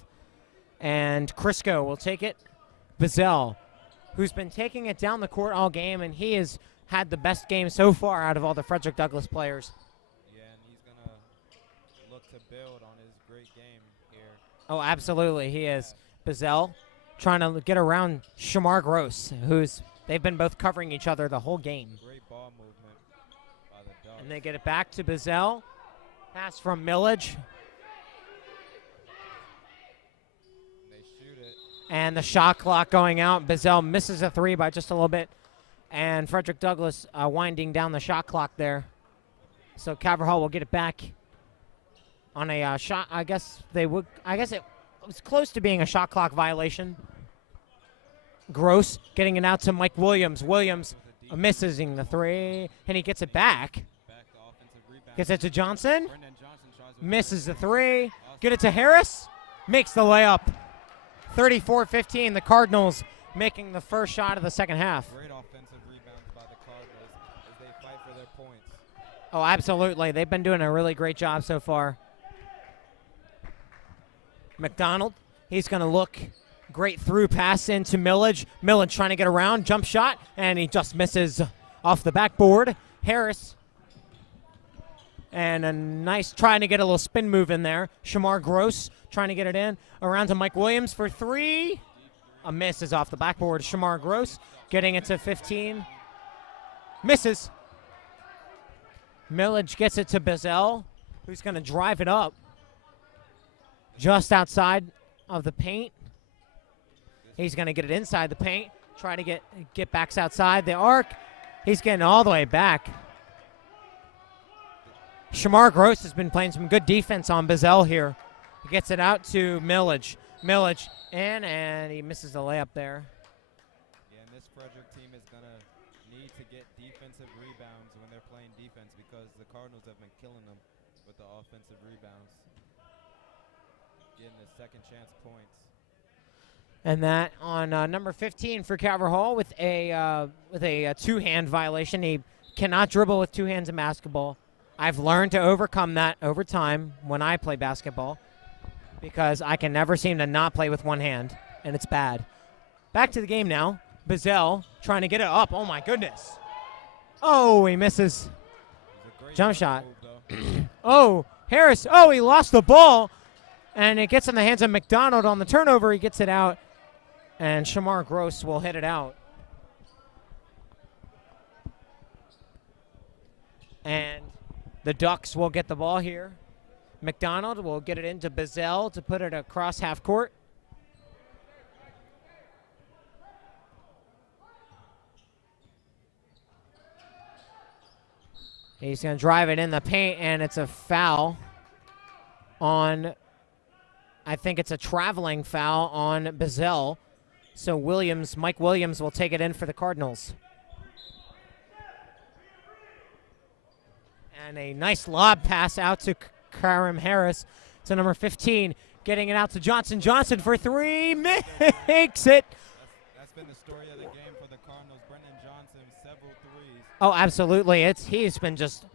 And Crisco will take it. Bazell, who's been taking it down the court all game, and he has had the best game so far out of all the Frederick Douglass players. Yeah, and he's going to look to build on his great game here. Oh, absolutely, he is. Bazell trying to get around Shamar Gross, they've been both covering each other the whole game. Great ball movement by the Ducks. And they get it back to Bazell. Pass from Millage. And the shot clock going out. Bazell misses a three by just a little bit. And Frederick Douglass winding down the shot clock there. So Calvert Hall will get it back on a shot. I guess it was close to being a shot clock violation. Gross getting it out to Mike Williams. Williams missing the three. And he gets it back. Gets it to Johnson. Misses the three. Get it to Harris. Makes the layup. 34-15, the Cardinals making the first shot of the second half. Great offensive rebounds by the Cardinals as they fight for their points. Oh, absolutely. They've been doing a really great job so far. McDonald, he's going to look. Great through pass into Millage. Millage trying to get around, jump shot, and he just misses off the backboard. Harris, and a nice trying to get a little spin move in there. Shamar Gross trying to get it in. Around to Mike Williams for three. A miss is off the backboard. Shamar Gross getting it to 15. Misses. Millage gets it to Bazell, who's going to drive it up just outside of the paint. He's going to get it inside the paint. Try to get backs outside the arc. He's getting all the way back. Shamar Gross has been playing some good defense on Bazell here. He gets it out to Millage. Millage in, and he misses the layup there. Yeah, and this Frederick team is going to need to get defensive rebounds when they're playing defense because the Cardinals have been killing them with the offensive rebounds. Getting the second chance points. And that on number 15 for Calvert Hall with a two-hand violation. He cannot dribble with two hands in basketball. I've learned to overcome that over time when I play basketball because I can never seem to not play with one hand, and it's bad. Back to the game now. Bazell trying to get it up. Oh, my goodness. Oh, he misses. Jump shot. Oh, Harris. Oh, he lost the ball, and it gets in the hands of McDonald on the turnover. He gets it out, and Shamar Gross will hit it out. And the Ducks will get the ball here. McDonald will get it into Bazell to put it across half court. He's going to drive it in the paint, and it's a foul on, I think it's a traveling foul on Bazell. So Mike Williams will take it in for the Cardinals. And a nice lob pass out to Karim Harris to number 15, getting it out to Johnson. Johnson for three, makes it. That's been the story of the game for the Cardinals. Brendan Johnson, several threes. Oh, absolutely. He's been just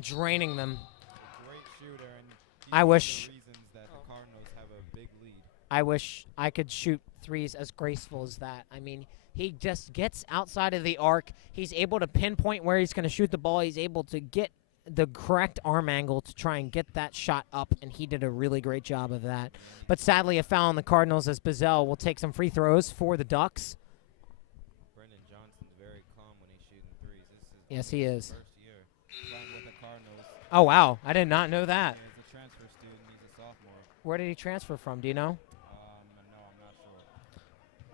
draining them. A great shooter, and I wish. reasons that the Cardinals have a big lead. I wish I could shoot threes as graceful as that. I mean, he just gets outside of the arc. He's able to pinpoint where he's going to shoot the ball. He's able to get the correct arm angle to try and get that shot up, and he did a really great job of that. But sadly, a foul on the Cardinals as Bazell will take some free throws for the Ducks. Brendan Johnson's very calm when he's shooting threes. This is Yes, he is. first year playing with the Cardinals. Oh, wow. I did not know that. He's a transfer student. He's a sophomore. Where did he transfer from? Do you know? No, I'm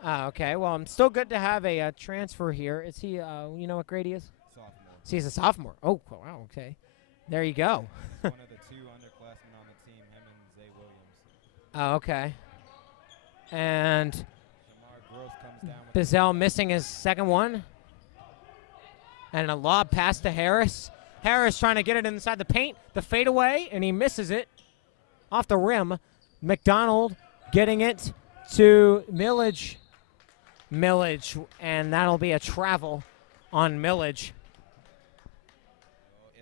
not sure. Okay. Well, I'm still good to have a transfer here. Is he, you know what grade he is? Sophomore. So he's a sophomore. Oh, wow. Okay. There you go. One of the 2 underclassmen on the team, him and Zay Williams. Oh, okay. And Shamar Gross comes down with Bazell missing his second one. And a lob pass to Harris. Harris trying to get it inside the paint. The fadeaway, and he misses it off the rim. McDonald getting it to Millage. And that'll be a travel on Millage.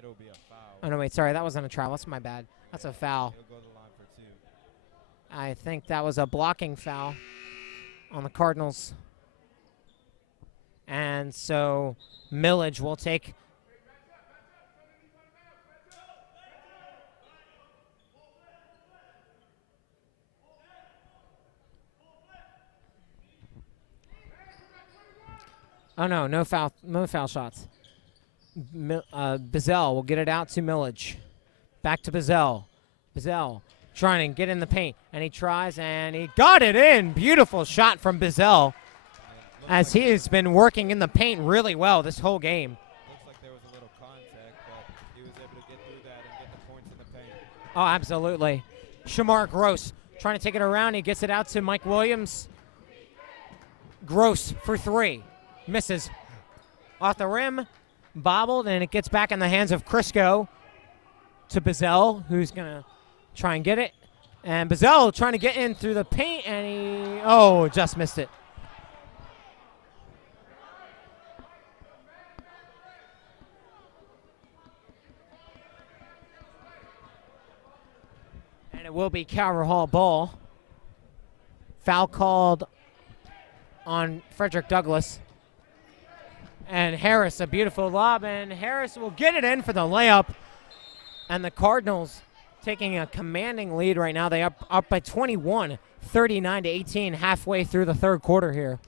it'll be a foul. Oh, no, wait, sorry. That wasn't a travel. That's my bad. That's a foul. He'll go to the line for 2. I think that was a blocking foul on the Cardinals. And so Millage will take Oh, no foul shots. Bazell will get it out to Millage. Back to Bazell. Bazell trying to get in the paint, and he tries, and he got it in. Beautiful shot from Bazell, as he has been working in the paint really well this whole game. Looks like there was a little contact, but he was able to get through that and get the points in the paint. Oh, absolutely. Shamar Gross trying to take it around. He gets it out to Mike Williams. Gross for 3. Misses. Off the rim. Bobbled, and it gets back in the hands of Crisco to Bazell, who's going to try and get it. And Bazell trying to get in through the paint, and he, just missed it. And it will be Calvert Hall ball. Foul called on Frederick Douglass. And Harris, a beautiful lob, and Harris will get it in for the layup. And the Cardinals taking a commanding lead right now. They up by 21, 39-18, halfway through the third quarter here.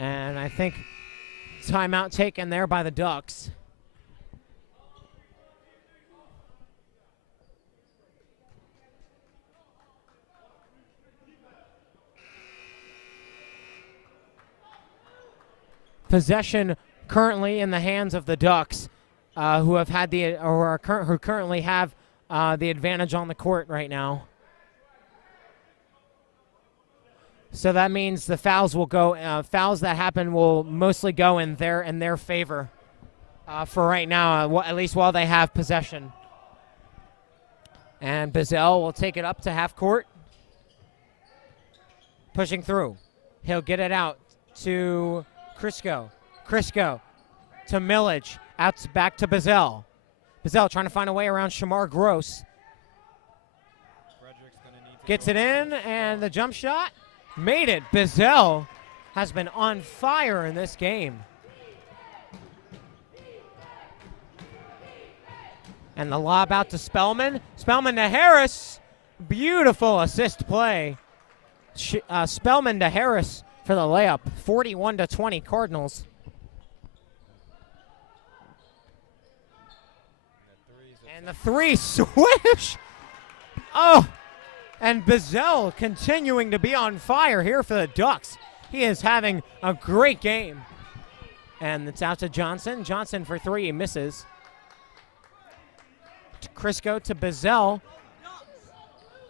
And I think timeout taken there by the Ducks. Possession currently in the hands of the Ducks, who have had who currently have the advantage on the court right now. So that means the fouls will go. Fouls that happen will mostly go in their favor for right now, at least while they have possession. And Bazell will take it up to half court, pushing through. He'll get it out to Crisco. Crisco to Millage. Back to Bazell. Bazell trying to find a way around Shamar Gross. Gets it in, and the jump shot. Made it. Bazell has been on fire in this game. And the lob out to Spellman. Spellman to Harris. Beautiful assist play. Spellman to Harris for the layup. 41-20 Cardinals. And the 3 swish. Oh. And Bazell continuing to be on fire here for the Ducks. He is having a great game. And it's out to Johnson. Johnson for 3, he misses. To Crisco to Bazell.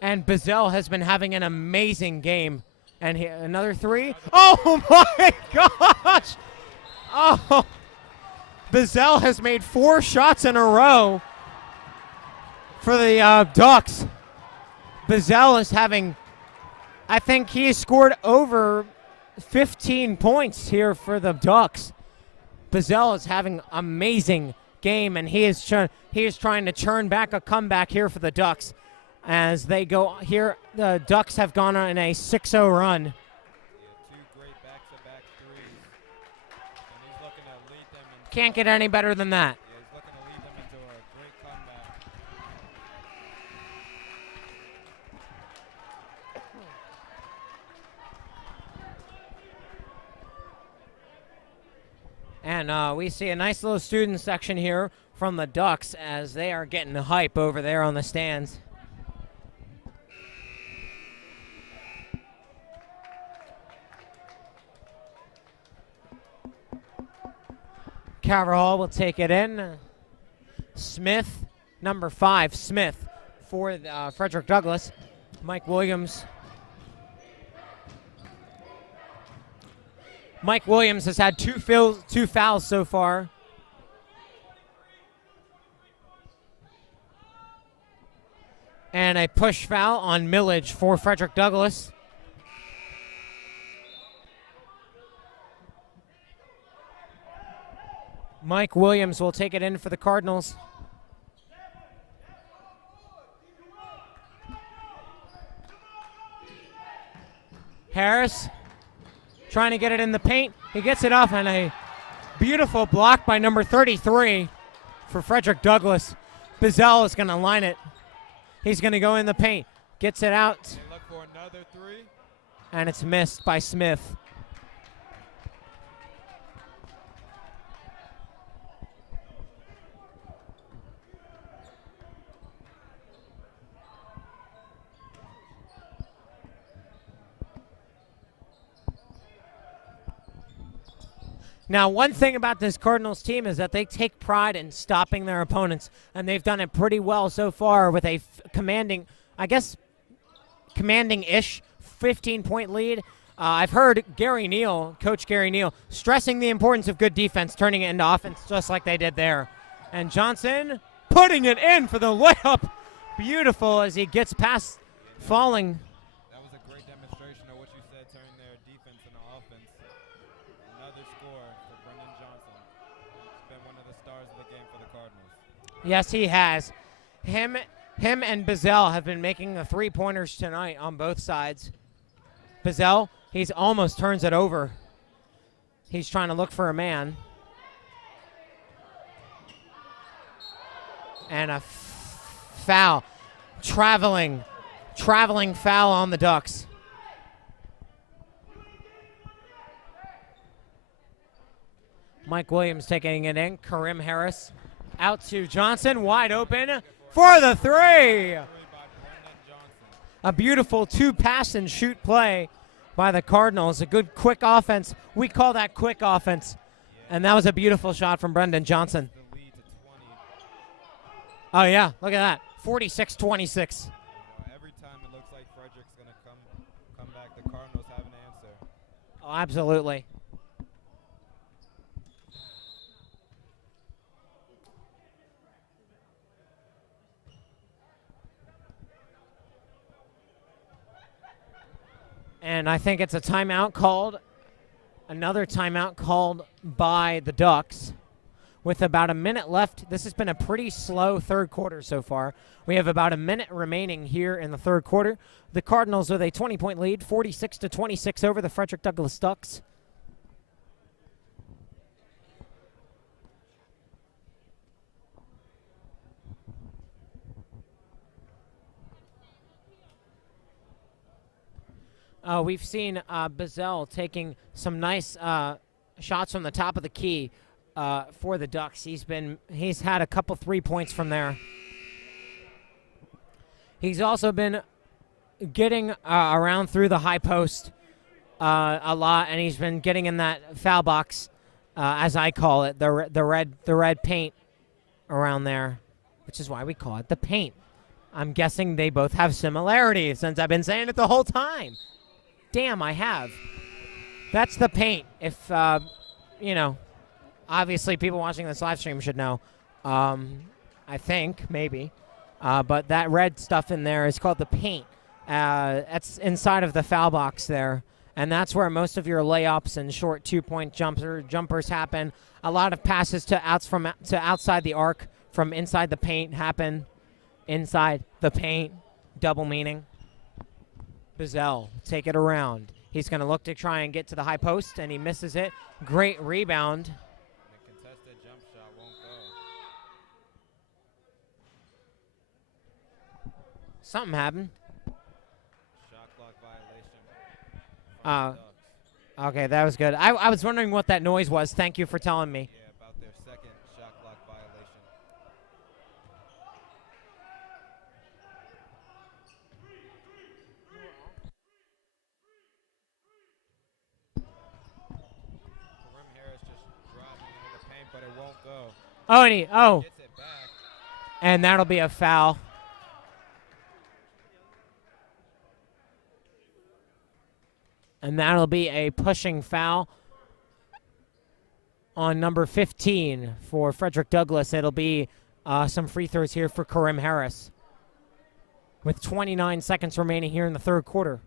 And Bazell has been having an amazing game. And another three. Oh, my gosh. Oh. Bazell has made 4 shots in a row for the Ducks. Bazell is having, I think he has scored over 15 points here for the Ducks. Bazell is having amazing game, and he is trying to churn back a comeback here for the Ducks. As they go here, the Ducks have gone on a 6-0 run. Yeah, 2 great back-to-back threes, and he's looking to lead them into. Can't get any better than that. Yeah, he's looking to lead them into a great comeback. And we see a nice little student section here from the Ducks as they are getting the hype over there on the stands. Hall will take it in. Smith, number 5, Smith for Frederick Douglass. Mike Williams. Mike Williams has had 2 fouls so far. And a push foul on Millage for Frederick Douglass. Mike Williams will take it in for the Cardinals. Harris trying to get it in the paint. He gets it off, and a beautiful block by number 33 for Frederick Douglass. Bazell is going to line it. He's going to go in the paint. Gets it out. They look for another 3. And it's missed by Smith. Now, one thing about this Cardinals team is that they take pride in stopping their opponents, and they've done it pretty well so far with a commanding-ish 15-point lead. I've heard Coach Gary Neal, stressing the importance of good defense, turning it into offense just like they did there. And Johnson putting it in for the layup. Beautiful as he gets past falling. That was a great demonstration of what you said, turning their defense into offense. Another score for Brendan Johnson. He's been one of the stars of the game for the Cardinals. Yes, he has. Him and Bazell have been making the 3-pointers tonight on both sides. Bazell, he's almost turns it over. He's trying to look for a man. And a foul. Traveling foul on the Ducks. Mike Williams taking it in. Karim Harris out to Johnson, wide open for the 3. A beautiful 2-pass-and-shoot play by the Cardinals. A good quick offense. We call that quick offense. And that was a beautiful shot from Brendan Johnson. Oh, yeah, look at that. 46-26. Every time it looks like Frederick's going to come back, the Cardinals have an answer. Oh, absolutely. And I think it's a timeout called, another timeout called by the Ducks. With about a minute left, this has been a pretty slow third quarter so far. We have about a minute remaining here in the third quarter. The Cardinals with a 20-point lead, 46-26 over the Frederick Douglass Ducks. We've seen Bazell taking some nice shots from the top of the key for the Ducks. He's had a couple 3 points from there. He's also been getting around through the high post a lot, and he's been getting in that foul box, as I call it, the red paint around there, which is why we call it the paint. I'm guessing they both have similarities since I've been saying it the whole time. Damn, I have. That's the paint. If, you know, obviously people watching this live stream should know. I think, maybe. But that red stuff in there is called the paint. That's inside of the foul box there. And that's where most of your layups and short two-point jumpers happen. A lot of passes to outside the arc from inside the paint happen. Inside the paint, double meaning. Bizel, take it around. He's going to look to try and get to the high post, and he misses it. Great rebound. The contested jump shot won't go. Something happened. Shot clock violation. from the Ducks. Okay, that was good. I was wondering what that noise was. Thank you for telling me. Yeah, about their second shot clock violation. Karim Harris just dropping into the paint, but it won't go. Oh, Gets it back. and that'll be a foul. And that'll be a pushing foul on number 15 for Frederick Douglass. It'll be some free throws here for Karim Harris with 29 seconds remaining here in the third quarter.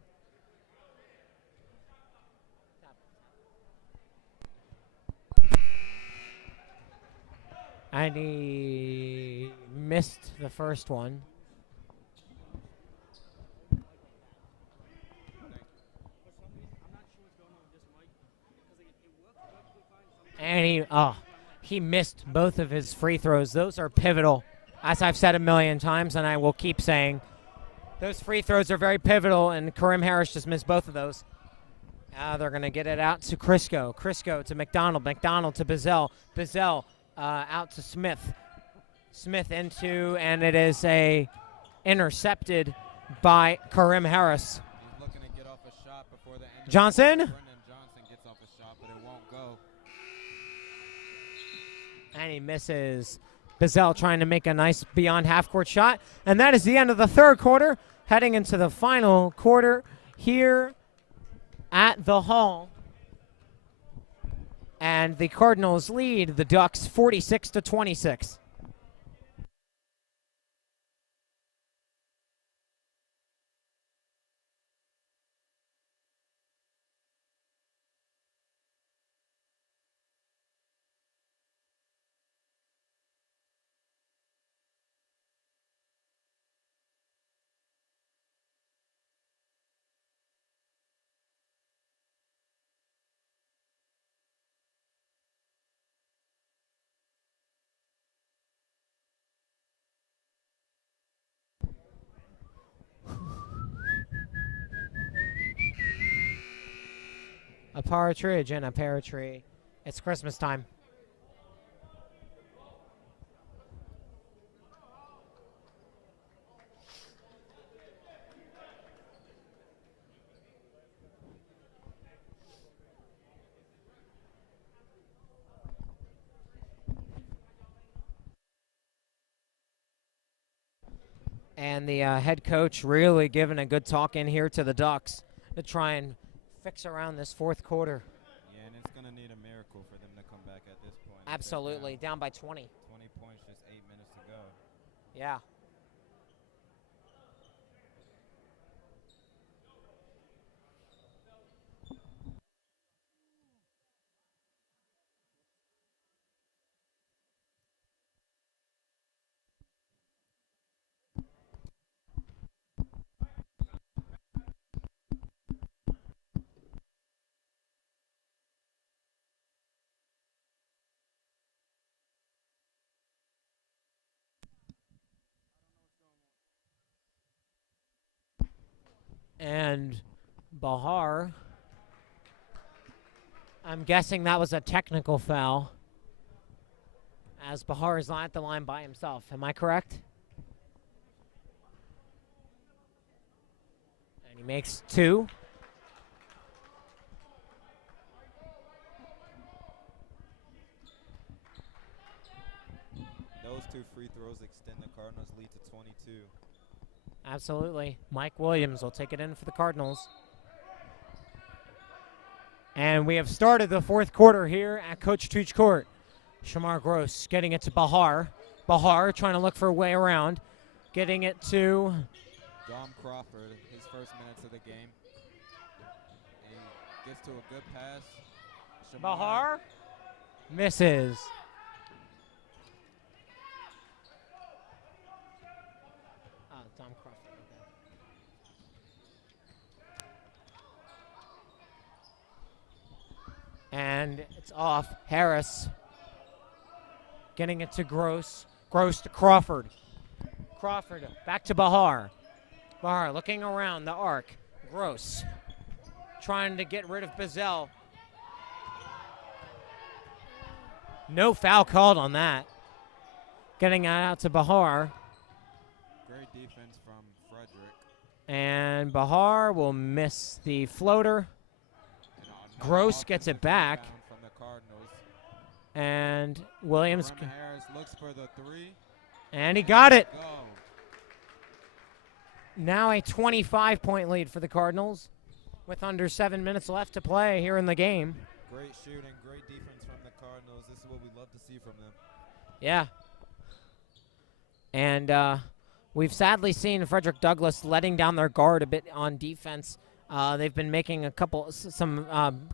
And he missed the first one. And he missed both of his free throws. Those are pivotal, as I've said a million times, and I will keep saying. Those free throws are very pivotal, and Karim Harris just missed both of those. They're going to get it out to Crisco. Crisco to McDonald. McDonald to Bizel. Bizel out to Smith. Smith into, and it is intercepted by Karim Harris. He's looking to get off a shot before the end. Johnson? Brendan Johnson gets off a shot, but it won't go. And he misses. Bizel trying to make a nice beyond half-court shot. And that is the end of the third quarter. Heading into the final quarter here at the Hall. And the Cardinals lead the Ducks 46-26. A partridge in a pear tree. It's Christmas time. And the head coach really giving a good talk in here to the Ducks to try and fix around this fourth quarter. Yeah, and it's going to need a miracle for them to come back at this point. Absolutely. Down by 20. 20 points, just 8 minutes to go. Yeah. And Bahar, I'm guessing that was a technical foul, as Bahar is not at the line by himself. Am I correct? And he makes two. Those two free throws extend the Cardinals' lead to 22. Absolutely. Mike Williams will take it in for the Cardinals. And we have started the fourth quarter here at Coach Tooch Court. Shamar Gross getting it to Bahar. Bahar trying to look for a way around. Getting it to Dom Crawford, his first minutes of the game. He gets to a good pass. Bahar. Misses. Dom Crawford. Okay. And it's off. Harris getting it to Gross. Gross to Crawford. Crawford back to Bahar. Bahar looking around the arc. Gross trying to get rid of Bazell. No foul called on that. Getting it out to Bahar. Great defense from Frederick. And Bahar will miss the floater. Gross gets it back. From the Cardinals. And Williams. Harris looks for the three. And he got it. Go. Now a 25-point lead for the Cardinals with under 7 minutes left to play here in the game. Great shooting, great defense from the Cardinals. This is what we love to see from them. Yeah. And we've sadly seen Frederick Douglass letting down their guard a bit on defense. They've been making some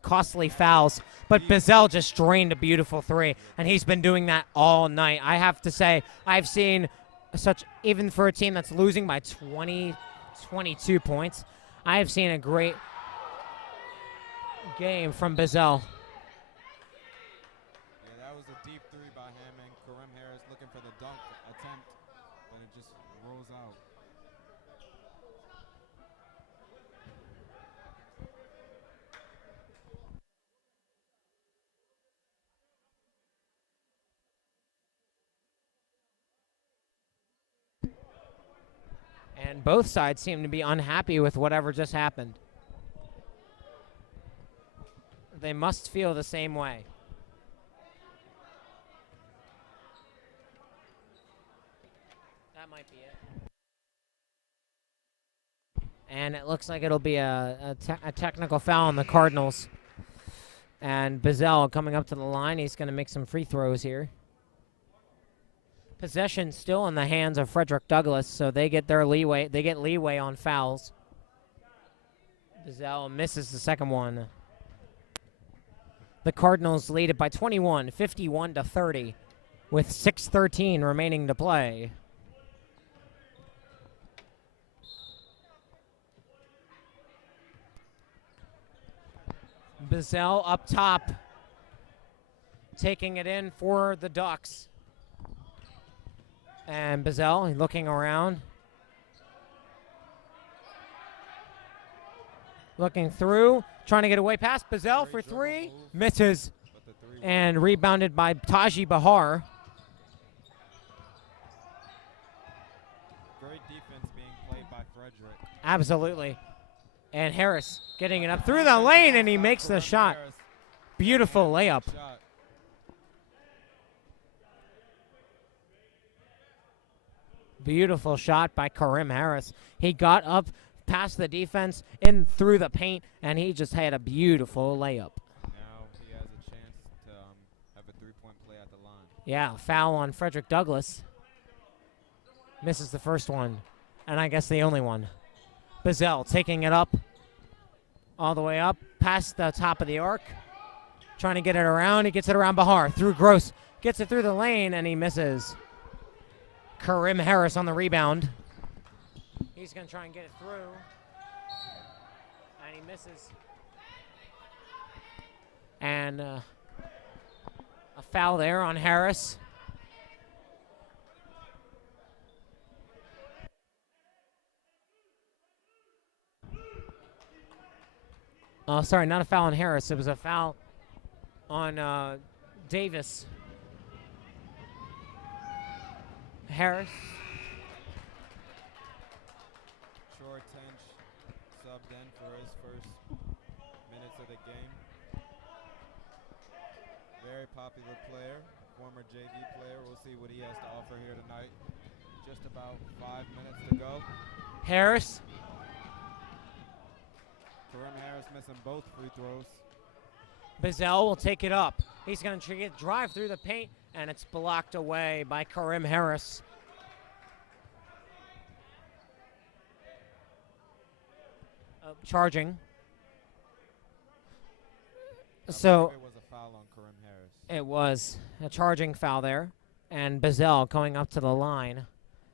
costly fouls, but Bazell just drained a beautiful three, and he's been doing that all night. I have to say, I've seen even for a team that's losing by 20, 22 points, I have seen a great game from Bazell. Yeah, that was a deep three by him, and Kareem Harris looking for the dunk attempt, but it just rolls out. And both sides seem to be unhappy with whatever just happened. They must feel the same way. That might be it. And it looks like it'll be a technical foul on the Cardinals. And Bazell coming up to the line. He's going to make some free throws here. Possession still in the hands of Frederick Douglass, so they get their leeway. They get leeway on fouls. Bazell misses the second one. The Cardinals lead it by 21, 51-30, with 6:13 remaining to play. Bazell up top, taking it in for the Ducks. And Bazell looking around. Looking through, trying to get away past Bazell for three. Misses. And rebounded by Taji Bahar. Great defense being played by Frederick. Absolutely. And Harris getting it up through the lane, and he makes the shot. Beautiful layup. Beautiful shot by Kareem Harris. He got up past the defense, in through the paint, and he just had a beautiful layup. Now he has a chance to have a three-point play at the line. Yeah, foul on Frederick Douglass. Misses the first one, and I guess the only one. Bazell taking it up, all the way up, past the top of the arc. Trying to get it around. He gets it around Bahar, through Gross. Gets it through the lane, and he misses. Kareem Harris on the rebound. He's going to try and get it through. And he misses. And a foul there on Harris. Oh, sorry, not a foul on Harris. It was a foul on Davis. Harris. Short Tench subbed in for his first minutes of the game. Very popular player, former JV player. We'll see what he has to offer here tonight. Just about 5 minutes to go. Harris. Karim Harris missing both free throws. Bazell will take it up. He's going to drive through the paint, and it's blocked away by Karim Harris. Charging. So it was a foul on Karim Harris. it was a charging foul there. And Bazell going up to the line,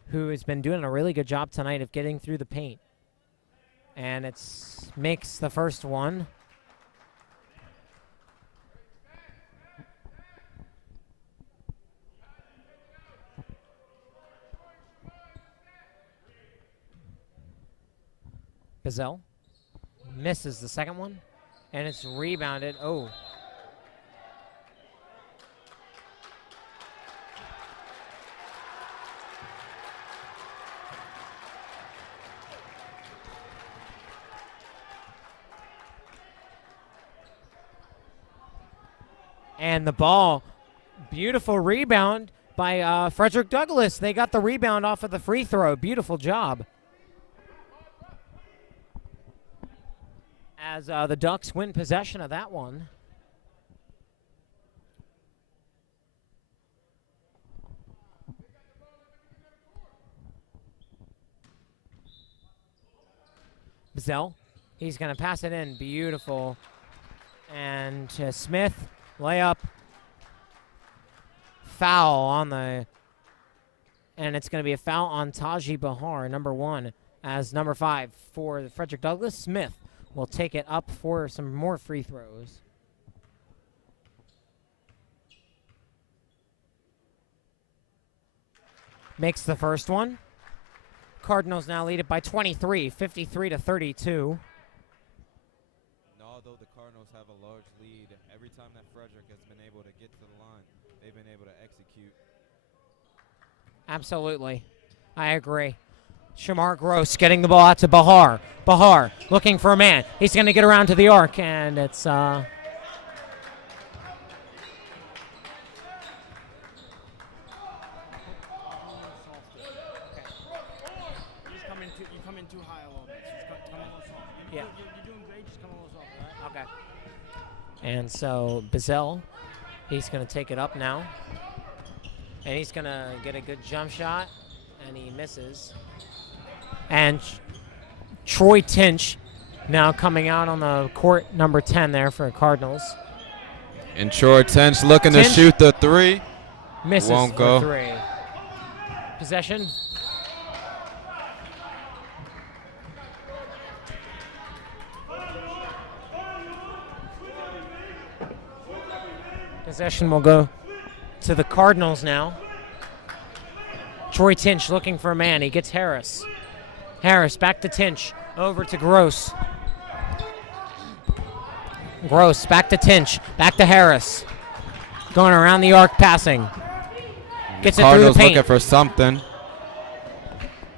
who has been doing a really good job tonight of getting through the paint. And it's makes the first one. Bazell misses the second one, and it's rebounded. Oh. And the ball, beautiful rebound by Frederick Douglass. They got the rebound off of the free throw. Beautiful job. As the Ducks win possession of that one. Bazell, he's going to pass it in. Beautiful. And Smith, layup. Foul on the, and it's going to be a foul on Taji Bahar, number 1, as number 5 for the Frederick Douglass. Smith will take it up for some more free throws. Makes the first one. Cardinals now lead it by 23, 53-32. Although the Cardinals have a large lead, every time that Frederick has been able to get to the line, they've been able to execute. Absolutely. I agree. Shamar Gross getting the ball out to Bahar. Bahar looking for a man. He's going to get around to the arc, and it's You come in too high a little bit. Just come a little soft. Yeah. You're doing great. Just come a little soft, all right? okay. And so Bazell, he's going to take it up now. And he's going to get a good jump shot, and he misses. And Troy Tinch now coming out on the court, number 10 there for Cardinals. And Troy Tinch looking to shoot the three. Misses Won't for go. 3. Possession. Possession will go to the Cardinals now. Troy Tinch looking for a man. He gets Harris. Harris back to Tinch. Over to Gross. Gross back to Tinch. Back to Harris. Going around the arc passing. Gets it through the Cardinals paint. looking for something.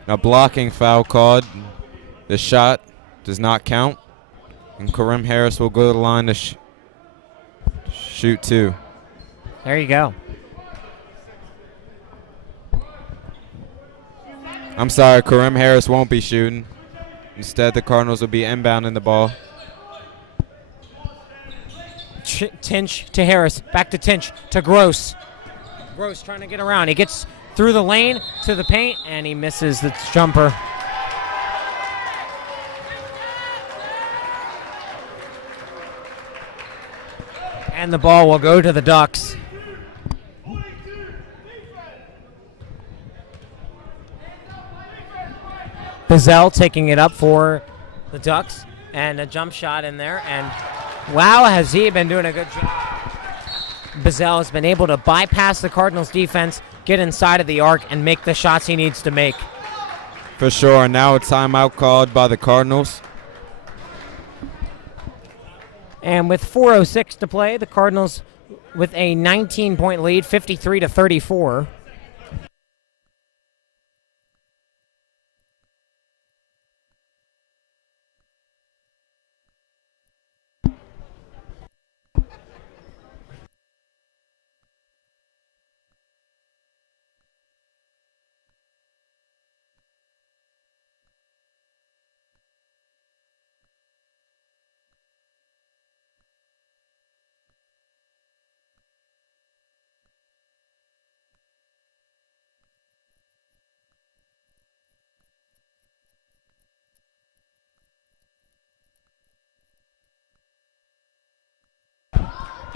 A blocking foul called. The shot does not count. And Karim Harris will go to the line to shoot 2. There you go. I'm sorry, Karim Harris won't be shooting. Instead, the Cardinals will be inbounding the ball. Tinch to Harris. Back to Tinch to Gross. Gross trying to get around. He gets through the lane to the paint, and he misses the jumper. And the ball will go to the Ducks. Bazell taking it up for the Ducks, and a jump shot in there, and wow, has he been doing a good job. Bazell has been able to bypass the Cardinals defense, get inside of the arc, and make the shots he needs to make. For sure. Now a timeout called by the Cardinals. And with 4:06 to play, the Cardinals with a 19-point lead, 53-34.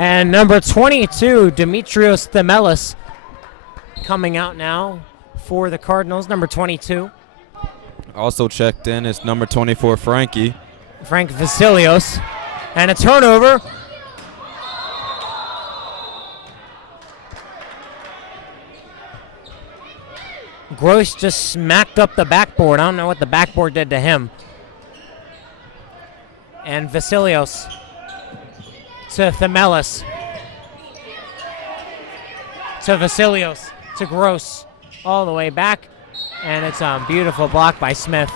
And number 22, Demetrios Themelis, coming out now for the Cardinals, number 22. Also checked in is number 24, Frank Vasilios. And a turnover. Gross just smacked up the backboard. I don't know what the backboard did to him. And Vasilios to Themelis. To Vasilios. To Gross. All the way back. And it's a beautiful block by Smith.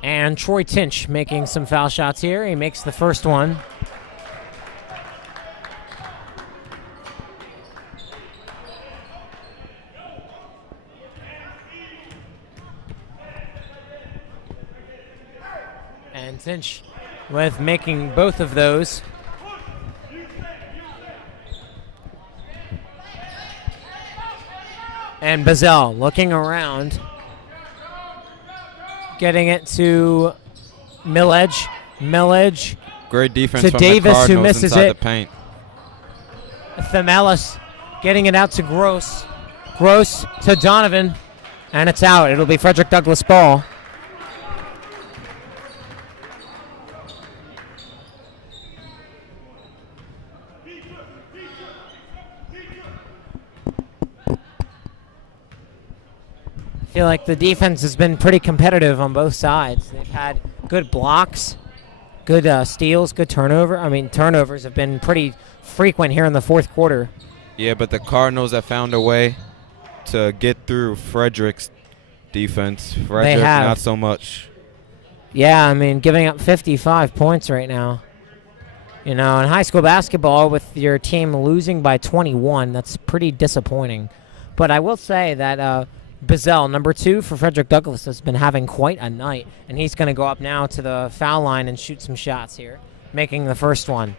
And Troy Tinch making some foul shots here. He makes the first one. And Tinch with making both of those. And Bazell looking around. Getting it to Millage. Great defense to from Davis, the Cardinals who misses inside it. the paint. Themelis getting it out to Gross. Gross to Donovan. And it's out. It'll be Frederick Douglass ball. I feel like the defense has been pretty competitive on both sides. They've had good blocks, good steals, good turnover. I mean, turnovers have been pretty frequent here in the fourth quarter. Yeah, but the Cardinals have found a way to get through Frederick's defense. Frederick, not so much. Yeah, I mean, giving up 55 points right now. You know, in high school basketball, with your team losing by 21, that's pretty disappointing. But I will say that Bazell, number 2 for Frederick Douglass, has been having quite a night, and he's going to go up now to the foul line and shoot some shots here, making the first one.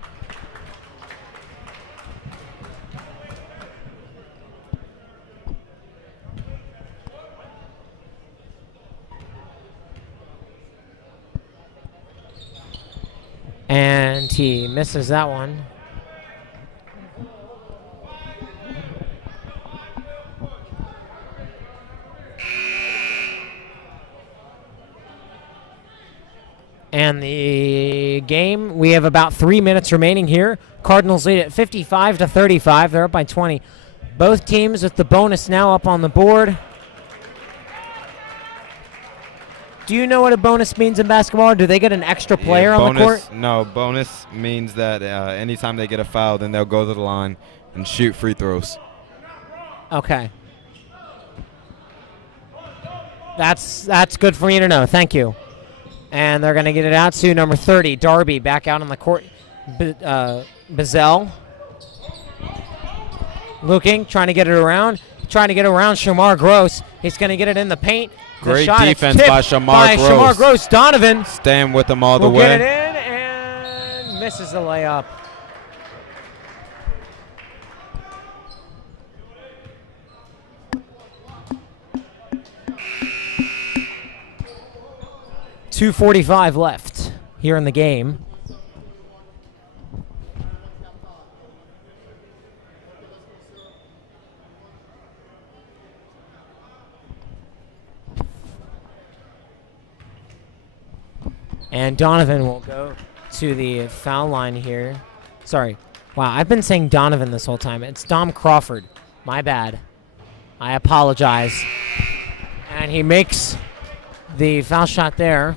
And he misses that one. And the game, we have about 3 minutes remaining here. Cardinals lead at 55-35. They're up by 20. Both teams with the bonus now up on the board. Do you know what a bonus means in basketball? Or do they get an extra player on the court? No, bonus means that anytime they get a foul, then they'll go to the line and shoot free throws. Okay. That's good for me to know. Thank you. And they're going to get it out to number 30, Darby, back out on the court. Bazell. Looking, trying to get it around. Trying to get around Shamar Gross. He's going to get it in the paint. Great defense by Shamar Gross. Shamar Gross. Donovan. Staying with them all the way. Will get it in and misses the layup. .245 left here in the game. And Donovan will go to the foul line here. Sorry. Wow, I've been saying Donovan this whole time. It's Dom Crawford. My bad. I apologize. And he makes the foul shot there.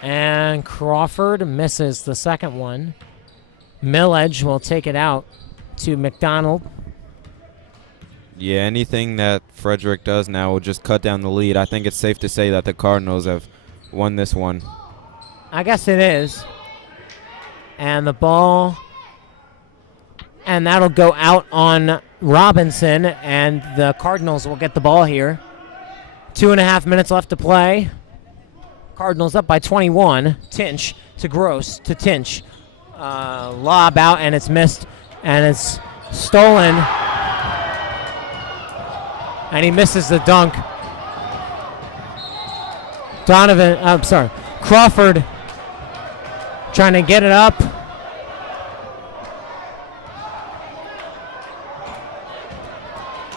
And Crawford misses the second one. Millage will take it out to McDonald. Yeah, anything that Frederick does now will just cut down the lead. I think it's safe to say that the Cardinals have won this one. I guess it is. And the ball, and that'll go out on Robinson, and the Cardinals will get the ball here. 2.5 minutes left to play. Cardinals up by 21. Tinch to Gross to Tinch. Lob out, and it's missed, and it's stolen. And he misses the dunk. Crawford trying to get it up.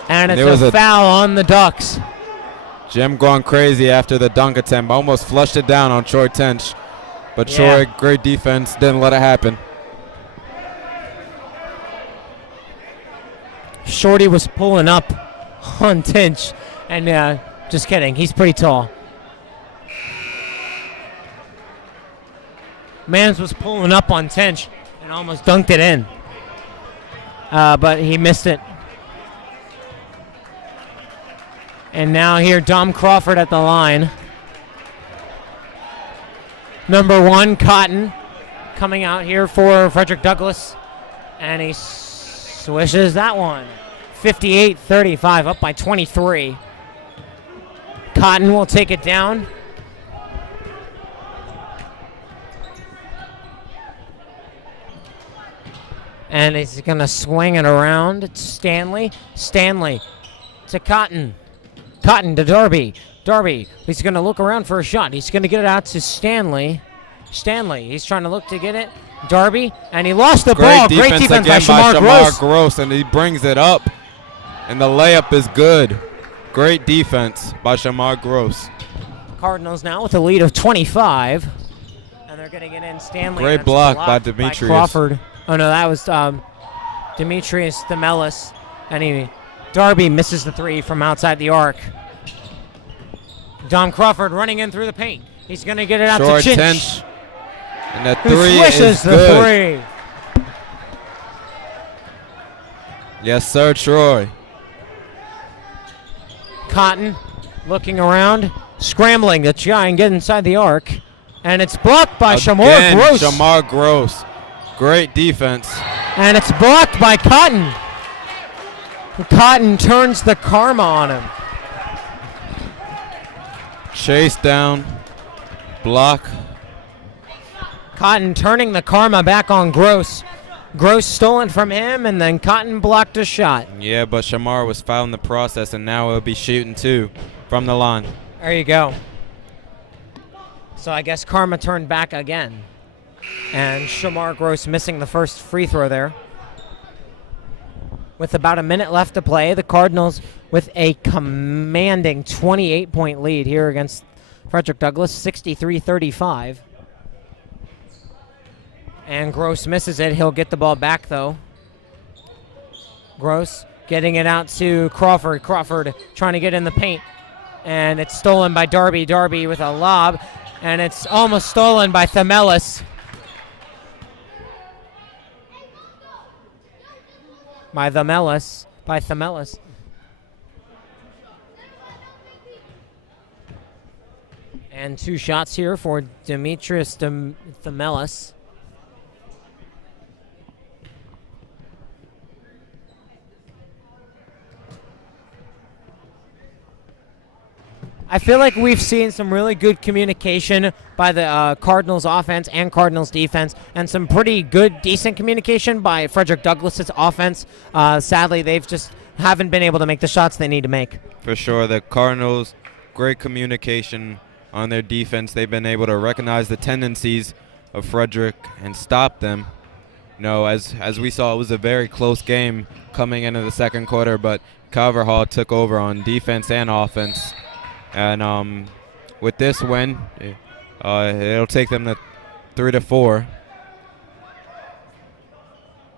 And it's a foul on the Ducks. Jim going crazy after the dunk attempt. Almost flushed it down on Troy Tinch. But Troy, great defense, didn't let it happen. Shorty was pulling up on Tinch. And just kidding, he's pretty tall. Mans was pulling up on Tinch and almost dunked it in. But he missed it. And now here, Dom Crawford at the line. Number 1, Cotton, coming out here for Frederick Douglass. And he swishes that one. 58-35, up by 23. Cotton will take it down. And he's going to swing it around. It's Stanley. Stanley to Cotton. Cotton to Darby. Darby, he's going to look around for a shot. He's going to get it out to Stanley. Stanley, he's trying to look to get it. Darby, and he lost the ball. Great defense by Shamar Gross. And he brings it up. And the layup is good. Great defense by Shamar Gross. Cardinals now with a lead of 25. And they're getting it in. Stanley. Great block by Demetrius. By Crawford. Oh, no, that was Demetrius Themelis. And Darby misses the 3 from outside the arc. Dom Crawford running in through the paint. He's going to get it out to Tinch. And the 3 is the good. 3. Yes, sir, Troy. Cotton looking around, scrambling to try and get inside the arc. And it's blocked by Shamar Gross. Shamar Gross. Great defense. And it's blocked by Cotton. Cotton turns the karma on him. Chase down. Block. Cotton turning the karma back on Gross. Gross stolen from him, and then Cotton blocked a shot. Yeah, but Shamar was fouled in the process, and now he'll be shooting 2 from the line. There you go. So I guess karma turned back again. And Shamar Gross missing the first free throw there. With about a minute left to play, the Cardinals with a commanding 28-point lead here against Frederick Douglass, 63-35. And Gross misses it. He'll get the ball back, though. Gross getting it out to Crawford. Crawford trying to get in the paint. And it's stolen by Darby. Darby with a lob. And it's almost stolen by Themelis. By Themelis. And 2 shots here for Demetrius Themelis. I feel like we've seen some really good communication by the Cardinals offense and Cardinals defense, and some pretty good, decent communication by Frederick Douglass's offense. Sadly, they've just haven't been able to make the shots they need to make. For sure, the Cardinals, great communication on their defense. They've been able to recognize the tendencies of Frederick and stop them. You know, as we saw, it was a very close game coming into the second quarter, but Calverhall took over on defense and offense. And with this win, it'll take them to 3-4,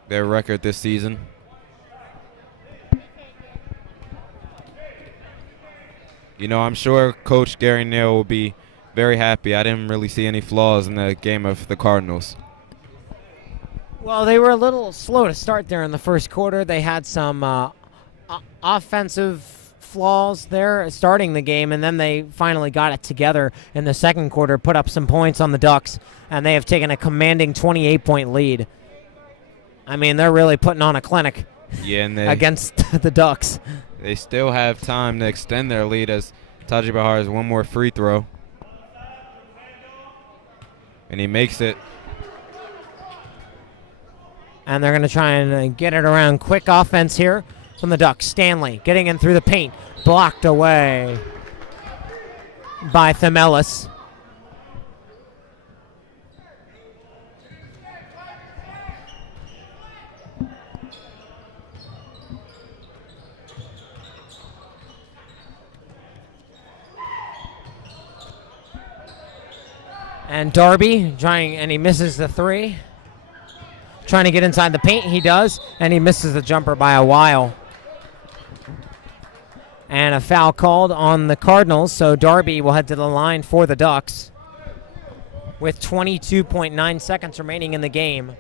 their record this season. You know, I'm sure Coach Gary Neal will be very happy. I didn't really see any flaws in the game of the Cardinals. Well, they were a little slow to start there in the first quarter. They had some offensive flaws there starting the game, and then they finally got it together in the second quarter, put up some points on the Ducks, and they have taken a commanding 28-point lead. I mean, they're really putting on a clinic against the Ducks. They still have time to extend their lead as Taji Bahar has one more free throw. And he makes it. And they're going to try and get it around. Quick offense here from the Ducks. Stanley getting in through the paint. Blocked away by Themelis. And Darby trying, and he misses the three. Trying to get inside the paint, he does, and he misses the jumper by a while. And a foul called on the Cardinals, so Darby will head to the line for the Ducks with 22.9 seconds remaining in the game.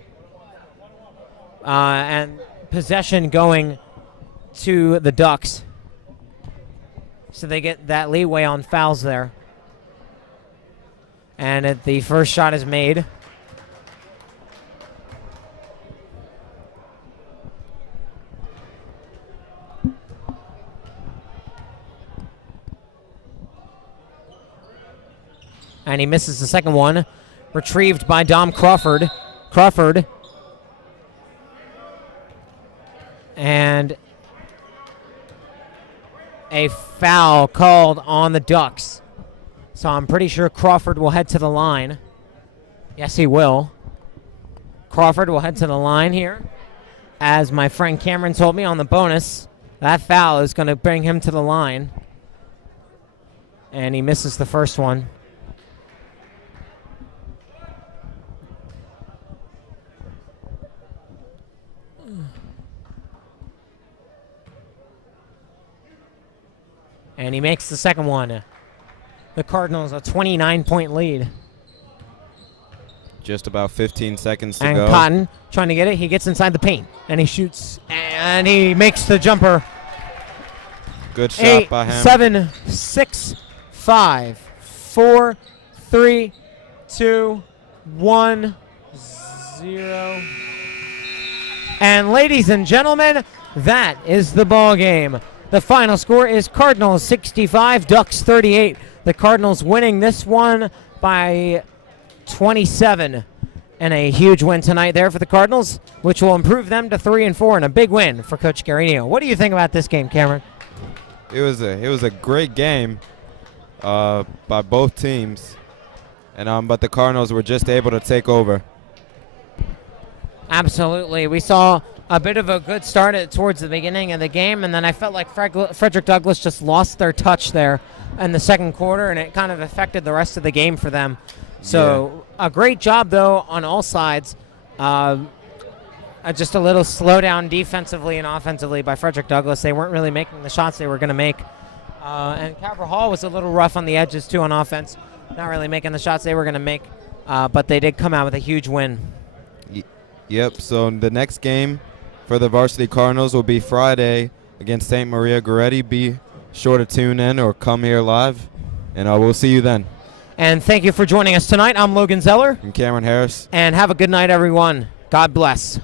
And possession going to the Ducks. So they get that leeway on fouls there. And the first shot is made. And he misses the second one. Retrieved by Dom Crawford. And a foul called on the Ducks. So I'm pretty sure Crawford will head to the line. Yes, he will. Crawford will head to the line here. As my friend Cameron told me on the bonus, that foul is going to bring him to the line. And he misses the first one. And he makes the second one. The Cardinals a 29-point lead. Just about 15 seconds to and go. And Cotton trying to get it. He gets inside the paint. And he shoots. And he makes the jumper. Good shot by him. 7, 6, 5, 4, 3, 2, 1, 0. And ladies and gentlemen, that is the ball game. The final score is Cardinals 65, Ducks 38. The Cardinals winning this one by 27. And a huge win tonight there for the Cardinals, which will improve them to 3-4 and a big win for Coach Guarino. What do you think about this game, Cameron? It was a great game by both teams, and but the Cardinals were just able to take over. Absolutely. We saw a bit of a good start towards the beginning of the game, and then I felt like Frederick Douglass just lost their touch there in the second quarter, and it kind of affected the rest of the game for them. So a great job, though, on all sides. Just a little slowdown defensively and offensively by Frederick Douglass. They weren't really making the shots they were going to make. And Calvert Hall was a little rough on the edges, too, on offense. Not really making the shots they were going to make, but they did come out with a huge win. Yep, so the next game for the Varsity Cardinals will be Friday against St. Maria Goretti. Be sure to tune in or come here live, and we'll see you then. And thank you for joining us tonight. I'm Logan Zeller. And Cameron Harris. And have a good night, everyone. God bless.